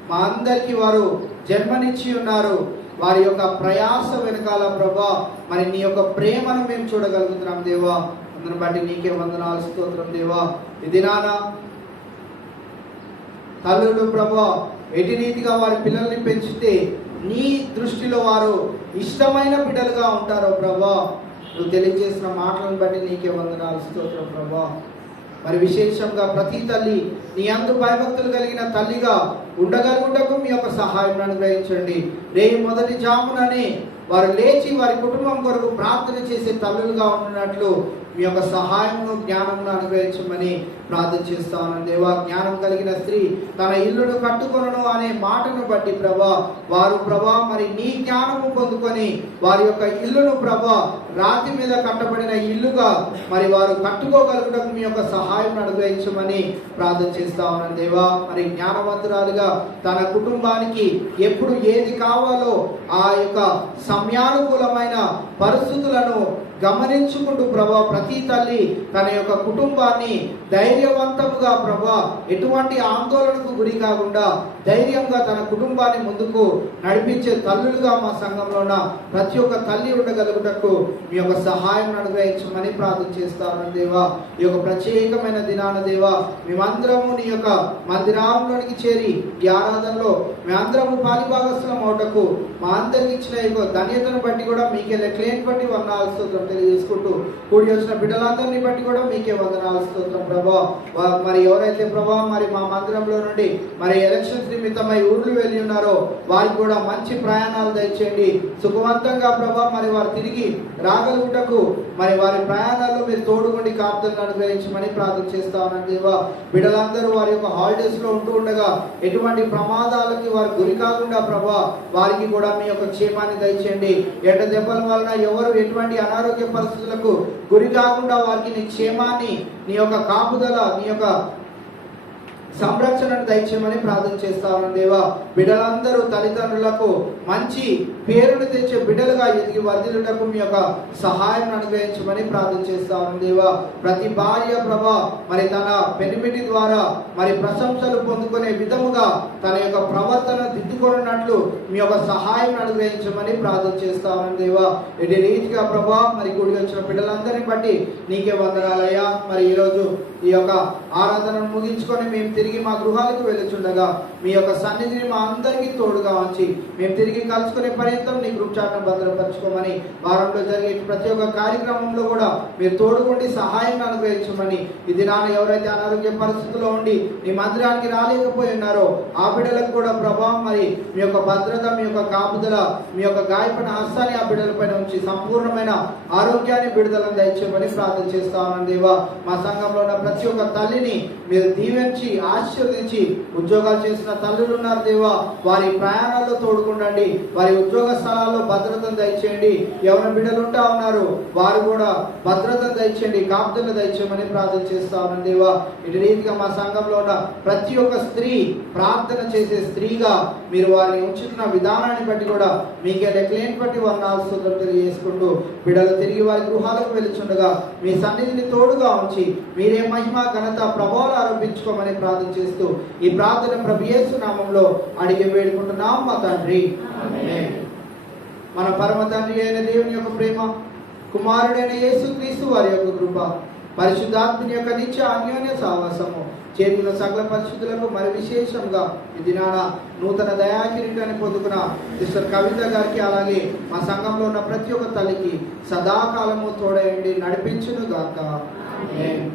మా అందరికీ వారు జన్మనిచ్చి ఉన్నారు. వారి యొక్క ప్రయాస వెనకాల ప్రభా మరి నీ యొక్క ప్రేమను మేము చూడగలుగుతున్నాం దేవా. అందుని బట్టి నీకే వందనాలు, స్తోత్రం దేవా. ఈ దినాన తల్లులు ప్రభా ఎటు రీతిగా వారి పిల్లల్ని పెంచితే నీ దృష్టిలో వారు ఇష్టమైన బిడ్డలుగా ఉంటారో ప్రభా, నువ్వు తెలియజేసిన మాటలను బట్టి నీకే వందనాలు, స్తోత్రం ప్రభా. మరి విశేషంగా ప్రతి తల్లి నీ అందు భయభక్తులు కలిగిన తల్లిగా ఉండగలుగుటకు మీ యొక్క సహాయం అనుగ్రహించండి. రేపు మొదటి జాముననే వారు లేచి వారి కుటుంబం కొరకు ప్రార్థన చేసే తల్లులుగా ఉన్నట్లు మీ యొక్క సహాయమును జ్ఞానమును అనుగ్రహించమని ప్రార్థన చేస్తాను దేవా. జ్ఞానం కలిగిన స్త్రీ తన ఇల్లును కట్టుకొనను అనే మాటను బట్టి ప్రభా వారు ప్రభా మరి నీ జ్ఞానము పొందుకొని వారి యొక్క ఇల్లును ప్రభా రాతి మీద కట్టబడిన ఇల్లుగా మరి వారు కట్టుకోగలుగుటకు మీ యొక్క సహాయం అనుగ్రహించమని ప్రార్థన చేస్తా ఉన్నాను దేవా. మరి జ్ఞానవంతురాలుగా తన కుటుంబానికి ఎప్పుడు ఏది కావాలో ఆ యొక్క సమయానుకూలమైన పరిస్థితులను గమనించుకుంటూ ప్రభా ప్రతి తల్లి తన యొక్క కుటుంబాన్ని ధైర్యవంతముగా ప్రభా ఎటువంటి ఆందోళనకు గురి కాకుండా ధైర్యంగా తన కుటుంబాన్ని ముందుకు నడిపించే తల్లులుగా మా సంఘంలో ఉన్న ప్రతి ఒక్క తల్లి ఉండగలుగుటకు మీ యొక్క సహాయం అనుగ్రహించమని ప్రార్థన చేస్తాను దేవా. ఈ యొక్క ప్రత్యేకమైన దినాన దేవా మేమందరము నీ యొక్క మందిరంలోనికి చేరి ఈ ఆరాధనలో మేమందరము పాలిభాగస్థలం అవటకు మా అందరికి ఇచ్చిన యొక్క ధన్యతను బట్టి కూడా మీకే లెక్కలేని బట్టి వందనాలు స్తోత్రం తెలియజేసుకుంటూ కూడి వచ్చిన బిడ్డలందరినీ బట్టి కూడా మీకే వందనాలు స్తోత్రం ప్రభా. మరి ఎవరైతే ప్రభా మరి మా మందిరంలో నుండి మరి ఎలక్షన్స్ నిమిత్తమై ఊర్లు వెళ్ళి ఉన్నారో వారికి కూడా మంచి ప్రయాణాలు దయచేయండి. సుఖవంతంగా ప్రభా మరి వారు తిరిగి రాగలుగుటకు మరి వారి ప్రయాణాల్లో మీరు తోడుగుండి కాపుదలను అనుగ్రహించమని ప్రార్థన చేస్తా ఉన్నాను దేవా. బిడ్డలందరూ వారి యొక్క హాలిడేస్ లో ఉంటూ ఉండగా ఎటువంటి ప్రమాదాలకి వారు గురి కాకుండా ప్రభా వారికి కూడా మీ యొక్క క్షేమాన్ని దయచేయండి. ఎండ దెబ్బల వలన ఎవరు ఎటువంటి అనారోగ్య పరిస్థితులకు గురి కాకుండా వారికి నీ క్షేమాన్ని నీ యొక్క కాపుదల నీ యొక్క సంరక్షణను దయచేయమని ప్రార్థన చేస్తా ఉన్నాను దేవా. బిడ్డలందరూ తల్లిదండ్రులకు మంచి పేరును తెచ్చే బిడ్డలుగా ఎదిగి వర్ధిల్లుటకు మీ యొక్క సహాయం అనుగ్రహించమని ప్రార్థన చేస్తా ఉన్నాను దేవా. ప్రతి భార్య ప్రభా మరి తన పెనిమిటి ద్వారా మరి ప్రశంసలు పొందుకునే విధముగా తన యొక్క ప్రవర్తన దిద్దుకొన్నట్లు మీ యొక్క సహాయం అనుగ్రహించమని ప్రార్థన చేస్తా ఉన్నాను దేవా. ఇటు రీతిగా ప్రభా మరి కూడి వచ్చిన బిడ్డలందరినీ బట్టి నీకే వందనాలయ్యా. మరి ఈరోజు ఈ యొక్క ఆరాధనను ముగించుకొని మేము తిరిగి మా గృహాలకు వెళ్ళుచుండగా మీ యొక్క సన్నిధిని మా అందరికీ తోడుగా ఉంచి మేము తిరిగి కలుసుకునే పర్యంతం నీ కృపచాటను భద్రపరచుకోమని వారంలో జరిగే ప్రతి ఒక్క కార్యక్రమంలో కూడా మీరు తోడుకుండి సహాయం అనుగ్రహించమని ఈ దినాన ఎవరైతే అనారోగ్య పరిస్థితుల్లో ఉండి మీ మందిరానికి రాలేకపోయి ఉన్నారో ఆ బిడ్డలకు కూడా ప్రభావం మరి మీ యొక్క భద్రత మీ యొక్క కాపుదల మీ యొక్క గాయపడిన హస్తాన్ని ఆ బిడ్డలపైన ఉంచి సంపూర్ణమైన ఆరోగ్యాన్ని విడుదలను దయచేయమని ప్రార్థన చేస్తా ఉన్నాను దేవా. మా సంఘంలో ఉన్న ప్రతి ఒక్క తల్లిని మీరు దీవించి ఆశీర్వదించి ఉద్యోగాలు చేసిన చేసిన తల్లులు ఉన్నారు దేవా, వారి ప్రయాణాల్లో తోడుకుండండి, వారి ఉద్యోగ స్థలాల్లో భద్రతను దయచేయండి. ఎవరి బిడ్డలు ఉంటా ఉన్నారు వారు కూడా భద్రతను దయచేయండి, కాపుదలను దయచేయమని ప్రార్థన చేస్తా ఉన్నాను దేవా. ఇటు రీతిగా మా సంఘంలో ఉన్న ప్రతి ఒక్క స్త్రీ ప్రార్థన చేసే స్త్రీగా మీరు వారిని ఉంచుతున్న విధానాన్ని బట్టి కూడా మీకే లెక్కలేని బట్టి వందనాలు స్తోత్రం తెలియజేసుకుంటూ బిడ్డలు తిరిగి వారి గృహాలకు వెళ్తుండగా మీ సన్నిధిని తోడుగా ఉంచి మీరే మహిమ ఘనత ప్రభావాలు ఆరోపించుకోమని ప్రార్థన చేస్తూ ఈ ప్రార్థన ప్రభు యేసు నామంలో అడిగి వేడుకుంటున్నాం మా తండ్రి. ఆమేన్. మన పరమ తండ్రి అయిన దేవుని యొక్క ప్రేమ, కుమారుడైన యేసుక్రీస్తు వారి యొక్క కృప, పరిశుద్ధాత్మని యొక్క నిత్య అన్యోన్య సహవాసము చేతున్న సకల పరిశుద్ధులకు మరి విశేషంగా ఈ దినాన నూతన దయాకిరీటాన్ని పొందుకున్న సిస్టర్ కవిత గారికి, అలాగే మా సంఘంలో ఉన్న ప్రతి ఒక్క తల్లికి సదాకాలము తోడయండి నడిపించును గాక. ఆమేన్.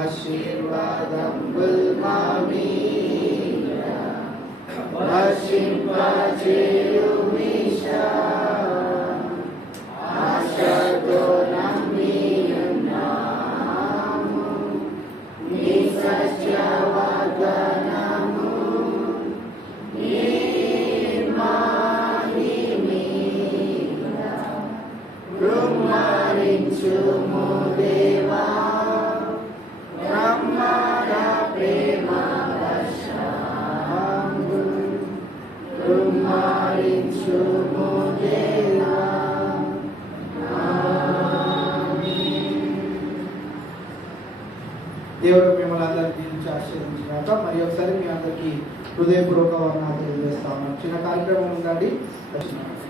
ఆశీర్వాదం దేవుడు మిమ్మల్ని అందరికీ దీవించి ఆశీర్వదించినాక మరి ఒకసారి మీ అందరికీ హృదయపూర్వక వర్ణాలు తెలియజేస్తాము. చిన్న కార్యక్రమం ఉందండి.